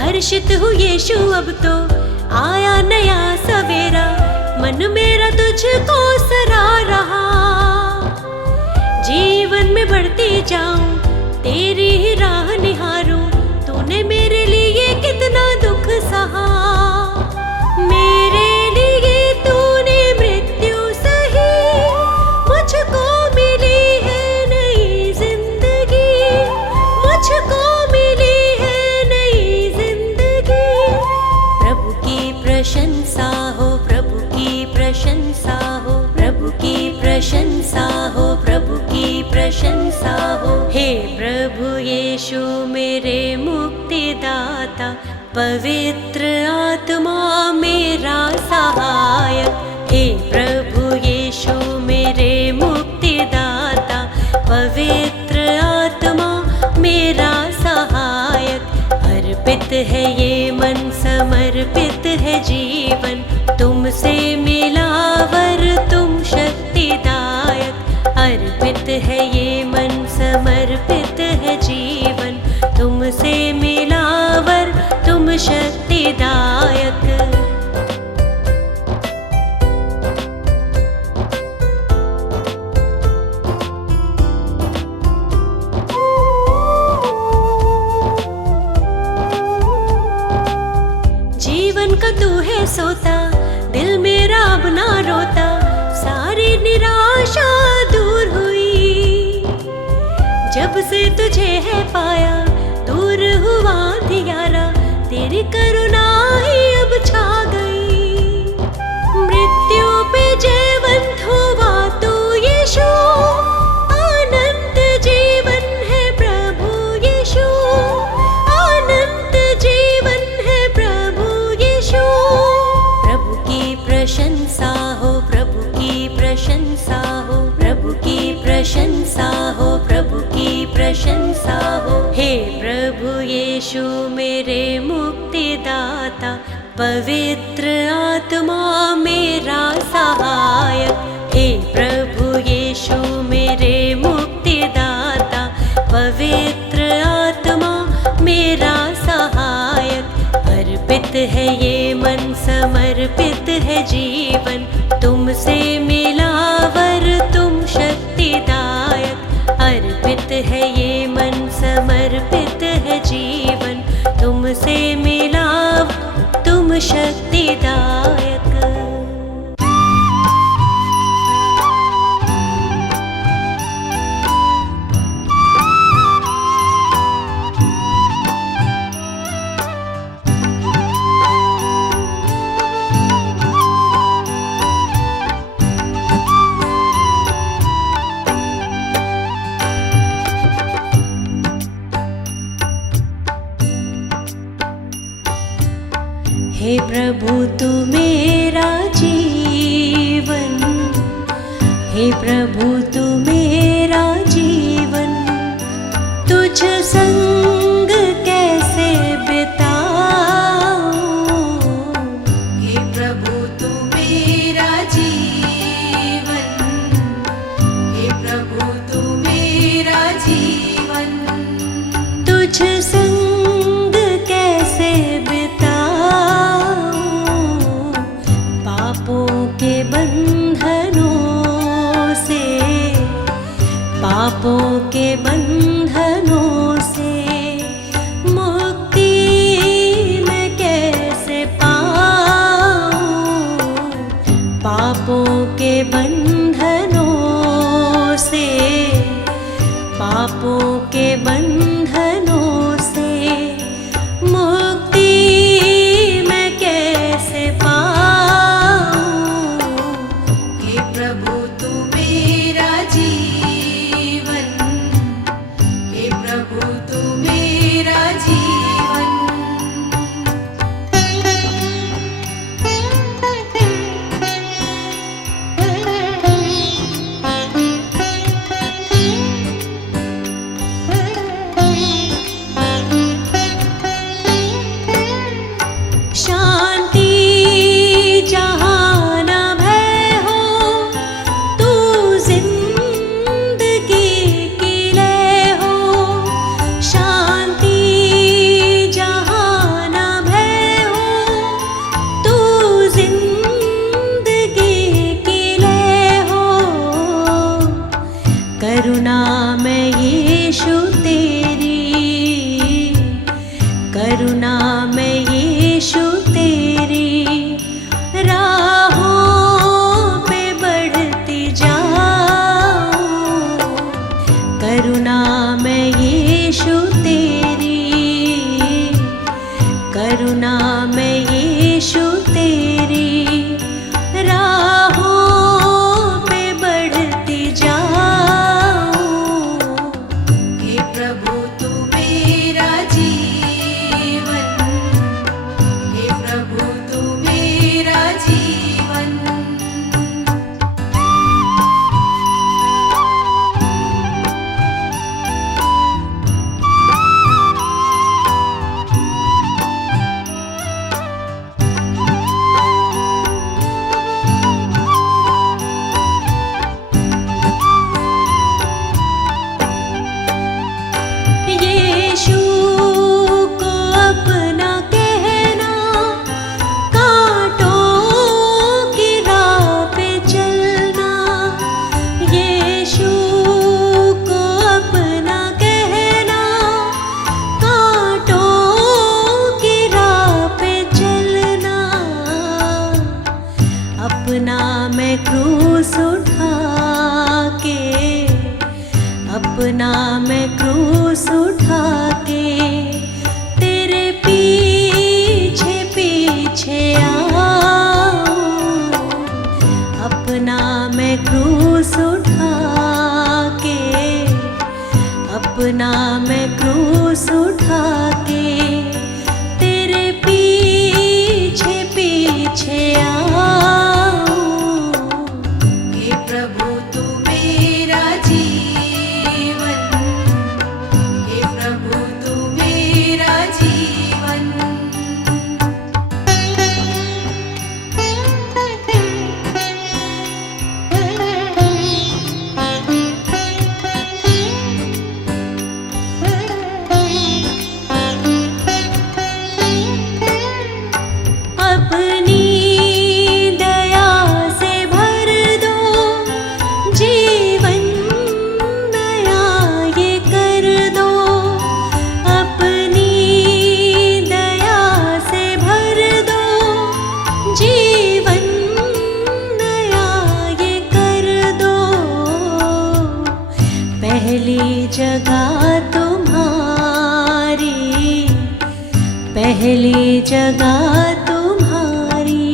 हर्षित हूँ यीशु अब तो आया नया सवेरा, मन मेरा तुझको सरा रहा। जीवन में बढ़ती जाऊं, तेरी ही राह निहारूं, तूने मेरे लिए कितना दुख सहा। मेरे लिए तूने मृत्यु सही, मुझको मिली है नई जिंदगी, मुझको मिली है नई जिंदगी। प्रभु की प्रशंसा हो, प्रभु की प्रशंसा हो, प्रभु की प्रशंसा हो, प्रभु की प्रशंसा हो। हे प्रभु यीशु मेरे मुक्ति दाता, पवित्र आत्मा मेरा सहायक। हे प्रभु यीशु मेरे मुक्ति दाता, पवित्र आत्मा मेरा सहायक। अर्पित है ये मन, समर्पित है जीवन, तुमसे मिला वर तुम शक्तिदायक। अर्पित है ये मन, समर्पित है जीवन, तुमसे मिला वर तुम शक्तिदायक। जीवन का तू है सोता, दिल मेरा अब ना रोता, सारी निराशा दूर हुई। जब से तुझे है पाया, दूर हुआ अंधियारा, तेरी करुणा ही अब छा गई। मृत्यु पे जयवंत हुआ तू यीशु, अनंत जीवन है प्रभु यीशु, अनंत जीवन है प्रभु यीशु। प्रभु की प्रशंसा हो, प्रभु की प्रशंसा हो, प्रभु की प्रशंसा हो, प्रभु की प्रशंसा हो। हे प्रभु यीशु मेरे मुक्ति दाता, पवित्र आत्मा मेरा सहायक। हे प्रभु यीशु मेरे मुक्ति दाता, पवित्र आत्मा मेरा सहायक। अर्पित है ये मन, समर्पित है जीवन, तुमसे मिला वर तुम शक्तिदायक। अर्पित है ये मन, समर्पित है जीवन, तुमसे मिला तुम शक्तिदायक। हे प्रभु तू मेरा जीवन, हे प्रभु तू मेरा जीवन, तुझ संग कैसे बिताऊं। हे प्रभु तू मेरा जीवन, हे प्रभु तू मेरा जीवन, तुझ संग कैसे बिताऊं। पापों के बंधनों से, पापों के बंधनों से मुक्ति मैं कैसे पाऊं। पापों के बंधनों के बंधनों से मुक्ति मैं कैसे पाऊं। हे प्रभु तू मेरा जीवन, हे प्रभु तू मेरा जीवन। शांति जहाँ न भय हो, तू जिंदगी की लय हो। शांति जहाँ न भय हो, तू जिंदगी की लय हो। करुणा में यीशु तेरी, करुणा में यीशु तेरी राहों पे बढ़ती जाऊं। करुणा में यीशु तेरी, करुणा में यीशु तेरी राहों पे बढ़ती जाऊं। हे प्रभु तू मेरा जीवन, हे प्रभु तू मेरा जीवन। यीशु को अपना कहना, कांटों की राह पे चलना। यीशु को अपना कहना, कांटों की राह पे चलना। अपना मैं क्रूस उठा के, अपना मैं क्रूस उठा के तेरे पीछे पीछे आऊं। अपना मैं क्रूस उठा के, अपना मैं क्रूस उठा के तेरे पीछे पीछे आऊं। हे प्रभु तू मेरा जीवन, हे प्रभु तू मेरा जीवन। अपनी दया से भर दो, जीवन नया ये कर दो। अपनी दया से भर दो, जीवन नया ये कर दो। पहली जगह तुम्हारी, पहली जगह तुम्हारी,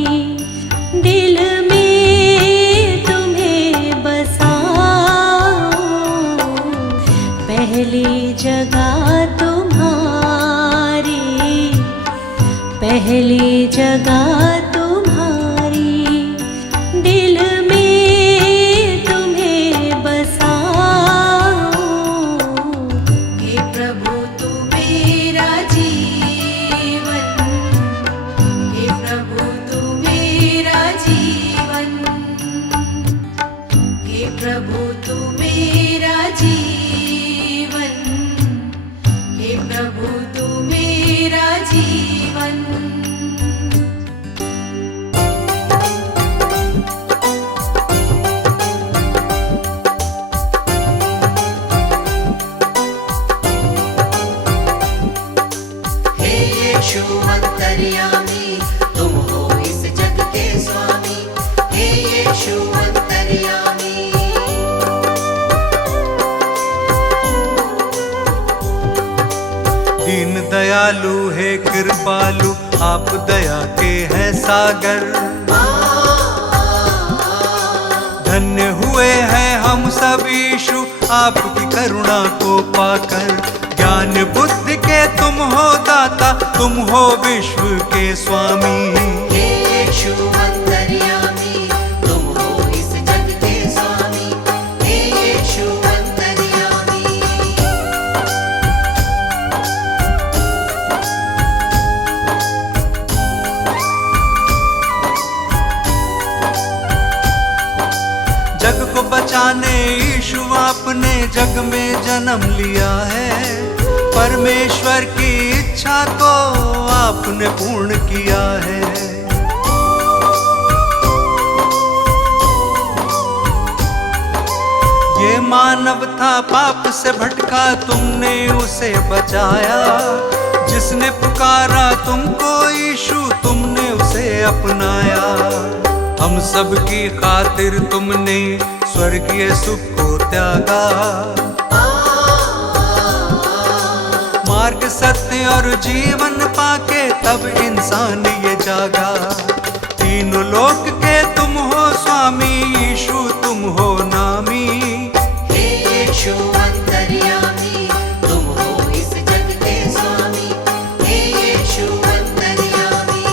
दिल में तुम्हें बसाऊं। पहली जगह तुम्हारी, पहली जगह तुम्हारी, दिल में तुम्हें बसाऊं। हे प्रभु तू मेरा जीवन, हे प्रभु तू मेरा जीवन। हे प्रभु तू मेरा जीवन, हे प्रभु तू मेरा जीवन। दयालु हे कृपालु, आप दया के हैं सागर। धन्य हुए हैं हम सब यीशु आपकी करुणा को पाकर। ज्ञान बुद्धि के तुम हो दाता, तुम हो विश्व के स्वामी। हे यीशु अंतर्यामी, तुम हो इस जग के स्वामी। हे यीशु अंतर्यामी। जग को बचाने यीशु आपने जग में जन्म लिया है। परमेश्वर की इच्छा को आपने पूर्ण किया है। ये मानव था पाप से भटका, तुमने उसे बचाया। जिसने पुकारा तुमको यीशु, तुमने उसे अपनाया। हम सब की खातिर तुमने स्वर्गीय सुख को त्यागा। मार्ग सत्य और जीवन पाके तब इंसान ये जागा। तीनों लोक के तुम हो स्वामी, यीशु तुम हो नामी। हे यीशु अंतर्यामी, तुम हो इस जग के स्वामी। हे यीशु अंतर्यामी।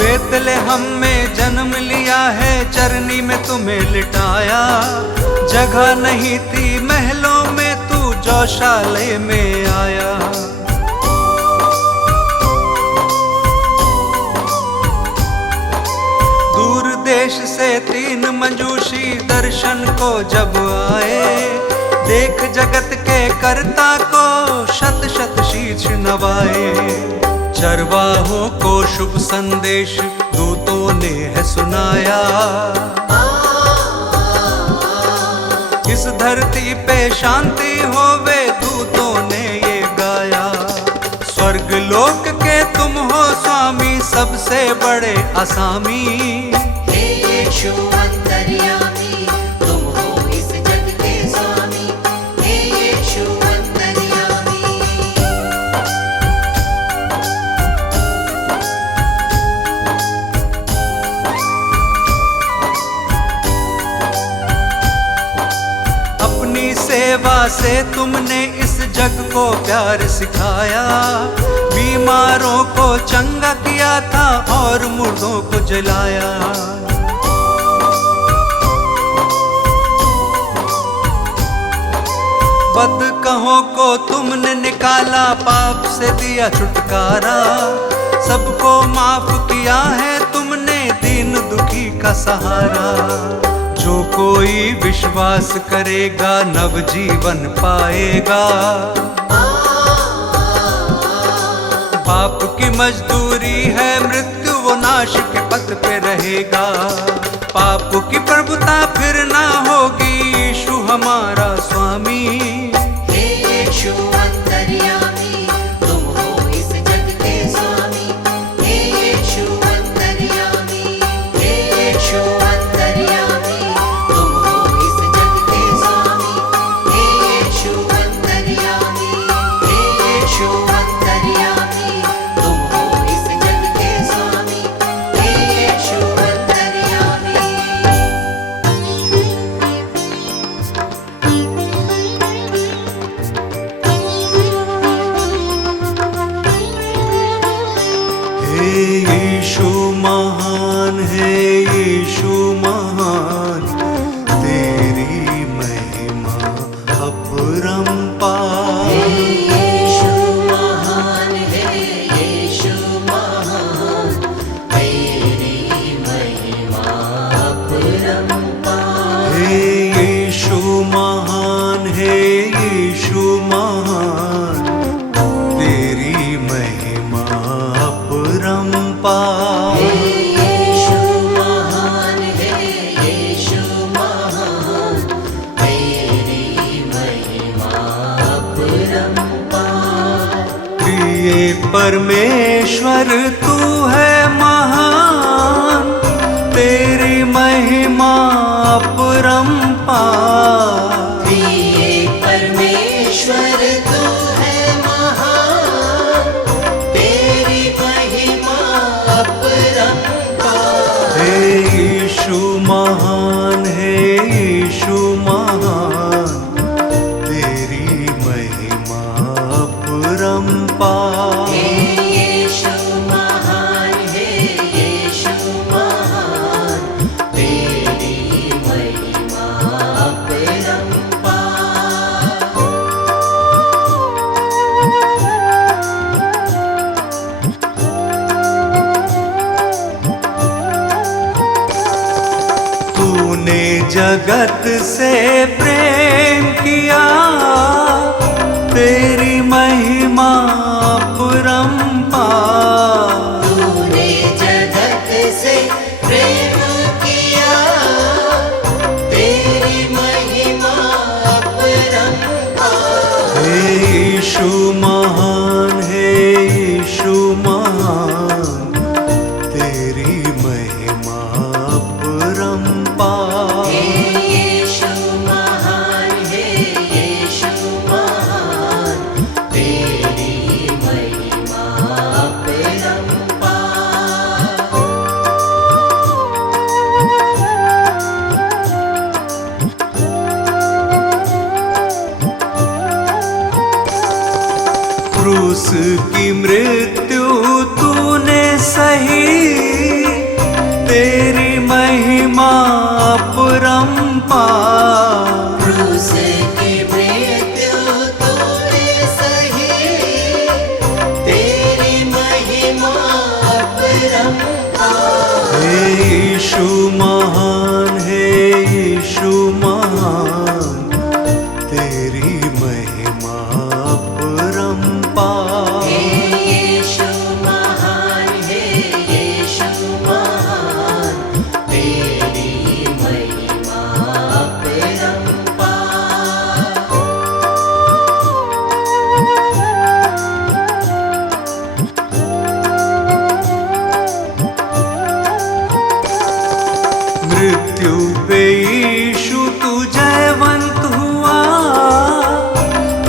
बेतलेहम में जन्म लिया है, चरनी में तुम्हें लिटाया। जगह नहीं थी महलों में, तू गौशाले में आया। दूर देश से 3 मंजूषी दर्शन को जब आए। देख जगत के कर्ता को शत शत शीश नवाए। चरवाहों को शुभ संदेश दूतों ने है सुनाया। इस धरती पे शांति होवे, दूतों ने ये गाया। स्वर्ग लोक के तुम हो स्वामी, सबसे बड़े असामी। हे यीशु अंतर्यामी, तुम हो इस जग के स्वामी। हे यीशु अंतर्यामी। अपनी सेवा से तुमने इस जग को प्यार सिखाया। बीमारों को चंगा किया था और मुर्दों को जलाया। बदकहों को तुमने निकाला, पाप से दिया छुटकारा। सबको माफ किया है तुमने, दीन दुखी का सहारा। जो कोई विश्वास करेगा नव जीवन पाएगा। पाप की मजदूरी है मृत्यु, वो नाश के पथ पे रहेगा। पाप की प्रभुता फिर ना होगी, यीशु हमारा स्वामी। हे यीशु अंतर्यामी, तुम हो इस जग के स्वामी। हे यीशु अंतर्यामी। हे यीशु अंतर्यामी, तुम हो इस जग के स्वामी। हे यीशु अंतर्यामी। हे यीशु अंतर्यामी, तुम हो इस जग के स्वामी। हे यीशु अंतर्यामी। परमेश्वर तू है महान, तेरी महिमा अपरंपार। प्रिय परमेश्वर तू है महान, तेरी महिमा अपरंपार। हे यीशु महान, हे यीशु महान, तेरी महिमा अपरंपार। हे यीशु महान, हे यीशु महान, तेरी महिमा अपरंपार। तूने जगत से प्रेम किया, तेरी महिमा अपरंपार। तूने जगत से प्रेम किया, तेरी महिमा अपरंपार। हे यीशु महान, हे यीशु महान, तेरी महिमा अपरंपार। हे यीशु महान, हे यीशु महान, तेरी महिमा अपरंपार। क्रूस की मृत्यु तूने सही, तेरी महिमा अपरंपार। क्रूस की मृत्यु तूने सही, तेरी महिमा अपरंपार। हे यीशु महान, हे यीशु महान, तेरी महिमा अपरंपार। हे यीशु महान, हे यीशु महान, तेरी महिमा अपरंपार। मृत्यु पे यीशु तू जयवंत हुआ,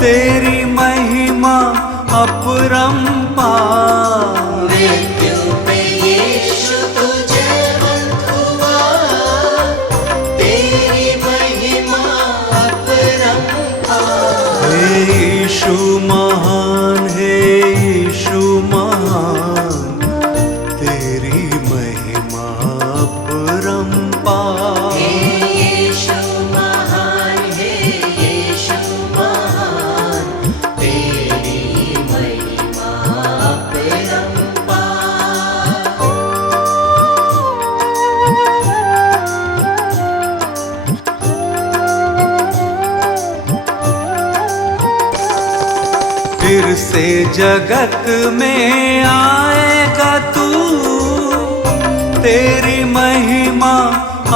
तेरी महिमा अपरंपार। मृत्यु पे यीशु तू जयवंत हुआ, तेरी महिमा अपरंपार। हे यीशु महान, हे यीशु महान, तेरी महिमा अपरंपार। हे यीशु महान, हे यीशु महान, तेरी महिमा अपरंपार। फिर से जगत में आएगा तू, तेरी महिमा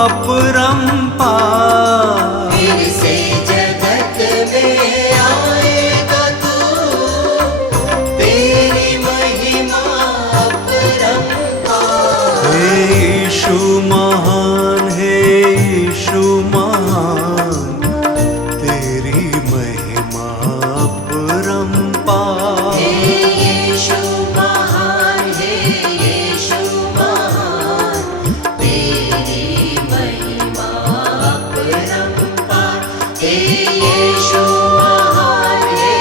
अपरंपार। फिर से जगत में आएगा तू, तेरी महिमा अपरंपार। हे यीशु महान, हे यीशु महान, तेरी महिमा अपरंपार। हे यीशु महान, हे यीशु महान, तेरी महिमा अपरंपार। हे यीशु महान, हे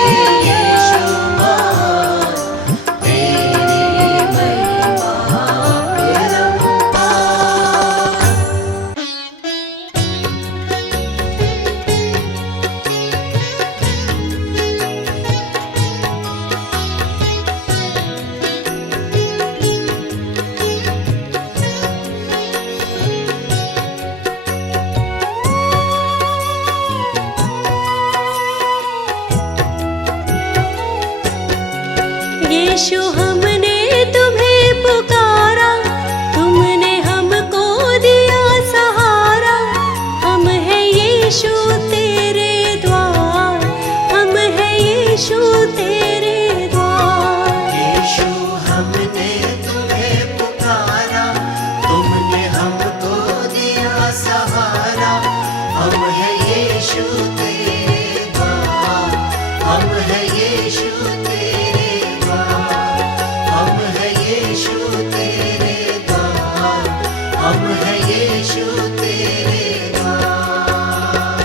यीशु महान, तेरी महिमा अपरंपार। हम हैं यीशु तेरे द्वार।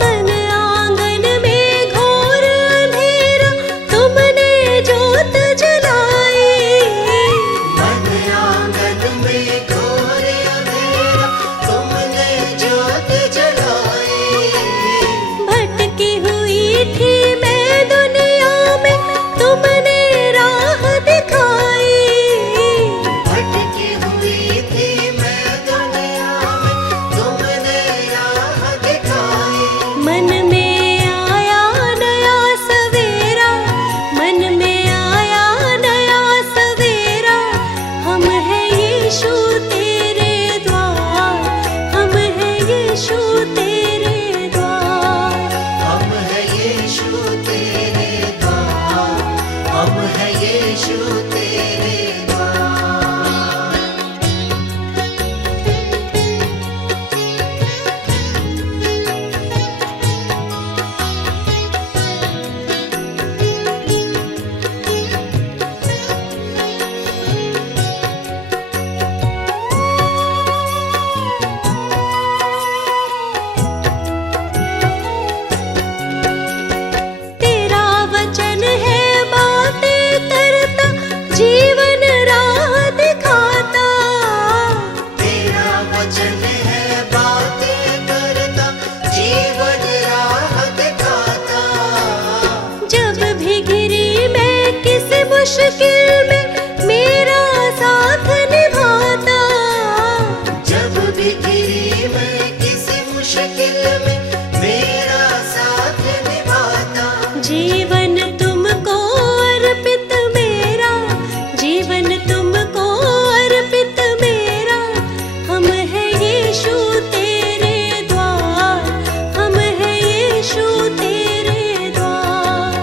मन आंगन में घोर अंधेरा, तुमने जोत जलाई। मन आंगन में घोर अंधेरा, तुमने जोत जलाई। भटकी हुई थी मैं दुनिया में, तुमने राह दिखाई। भटकी हुई थी मैं दुनिया में, तुमने राह दिखाई। मन में आया नया सवेरा, मन में आया नया सवेरा। हम हैं यीशु तेरे द्वार, हम हैं यीशु तेरे द्वार। हम हैं यीशु तेरे द्वार, हम हैं यीशु तेरे द्वार। तेरा वचन है बातें करता, जीवन राह दिखाता। तेरा वचन है बातें करता, जीवन राह दिखाता। जब भी घिरी मैं किसी मुश्किल में, मेरा साथ निभाता। जब भी घिरी मैं किसी मुश्किल में, मेरा साथ निभाता। जीवन तुमको अर्पित मेरा, जीवन तुमको अर्पित मेरा। हम हैं यीशु तेरे द्वार, हम हैं यीशु तेरे द्वार।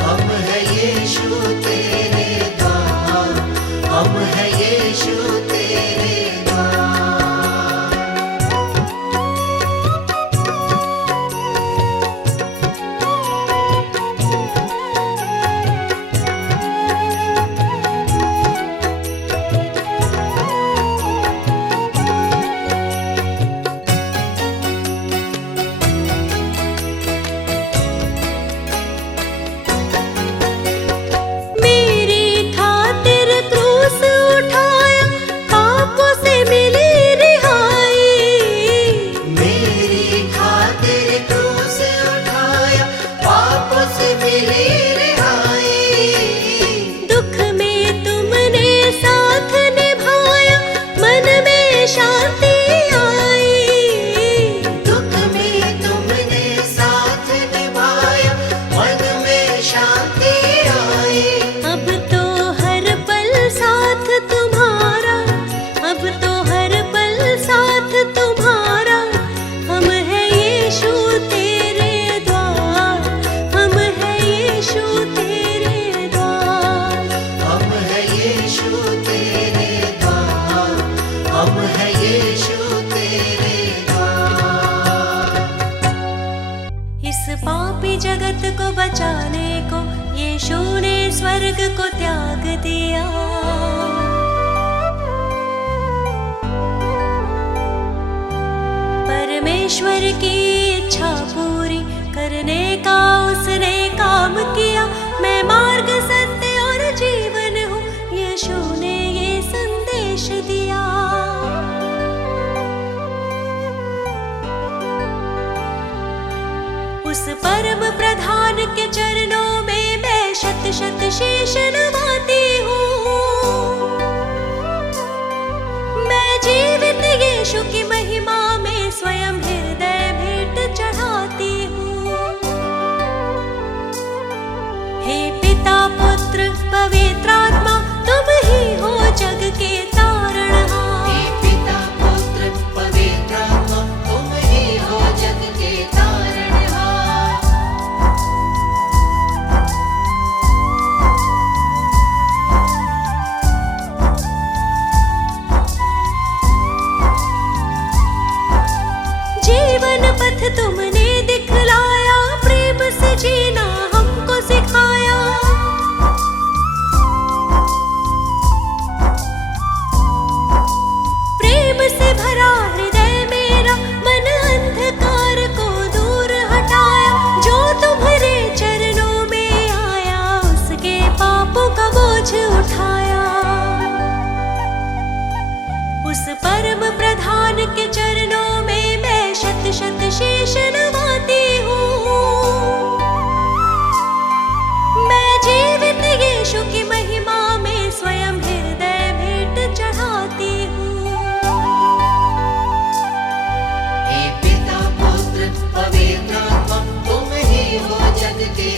हम हैं यीशु तेरे द्वार, हम हैं यीशु तेरे द्वार। मेरी खातिर क्रूस उठाया, पापों से मिली रिहाई। मेरी खातिर क्रूस उठाया, पापों से मिली रिहाई। दुख में तुमने साथ निभाया, मन में शांति आई। दुख में तुमने साथ निभाया, मन में शांति आई। अब तो हर पल साथ तुम्हारा, अब तो हर पल साथ तुम्हारा। हम हैं यीशु तेरे द्वार, हम हैं यीशु तेरे द्वार। हम हैं यीशु तेरे द्वार, हम हैं यीशु तेरे द्वार। इस पापी जगत को बचाने को यीशु ने स्वर्ग को त्याग दिया। परमेश्वर की इच्छा पूरी करने का उसने काम किया। मैं मार्ग, सत्य और जीवन हूँ, यीशु ने ये संदेश दिया। उस परम प्रधान के चरणों में मैं शत शत शीश नवाती हूँ। मैं जीवित यीशु की महिमा में स्वयं हृदय भेंट चढ़ाती हूँ। हे पिता, पुत्र, पवित्र आत्मा, तुम ही हो जग के तारणहार। हे पिता, पुत्र, पवित्र आत्मा, तुम ही हो जग के तारणहार। परम प्रधान के चरणों में मैं शत शत शीश नवाती हूँ। मैं जीवित यीशु की महिमा में स्वयं हृदय भेंट चढ़ाती हूँ। हे पिता पुत्र पवित्र आत्मा, तुम ही हो जग के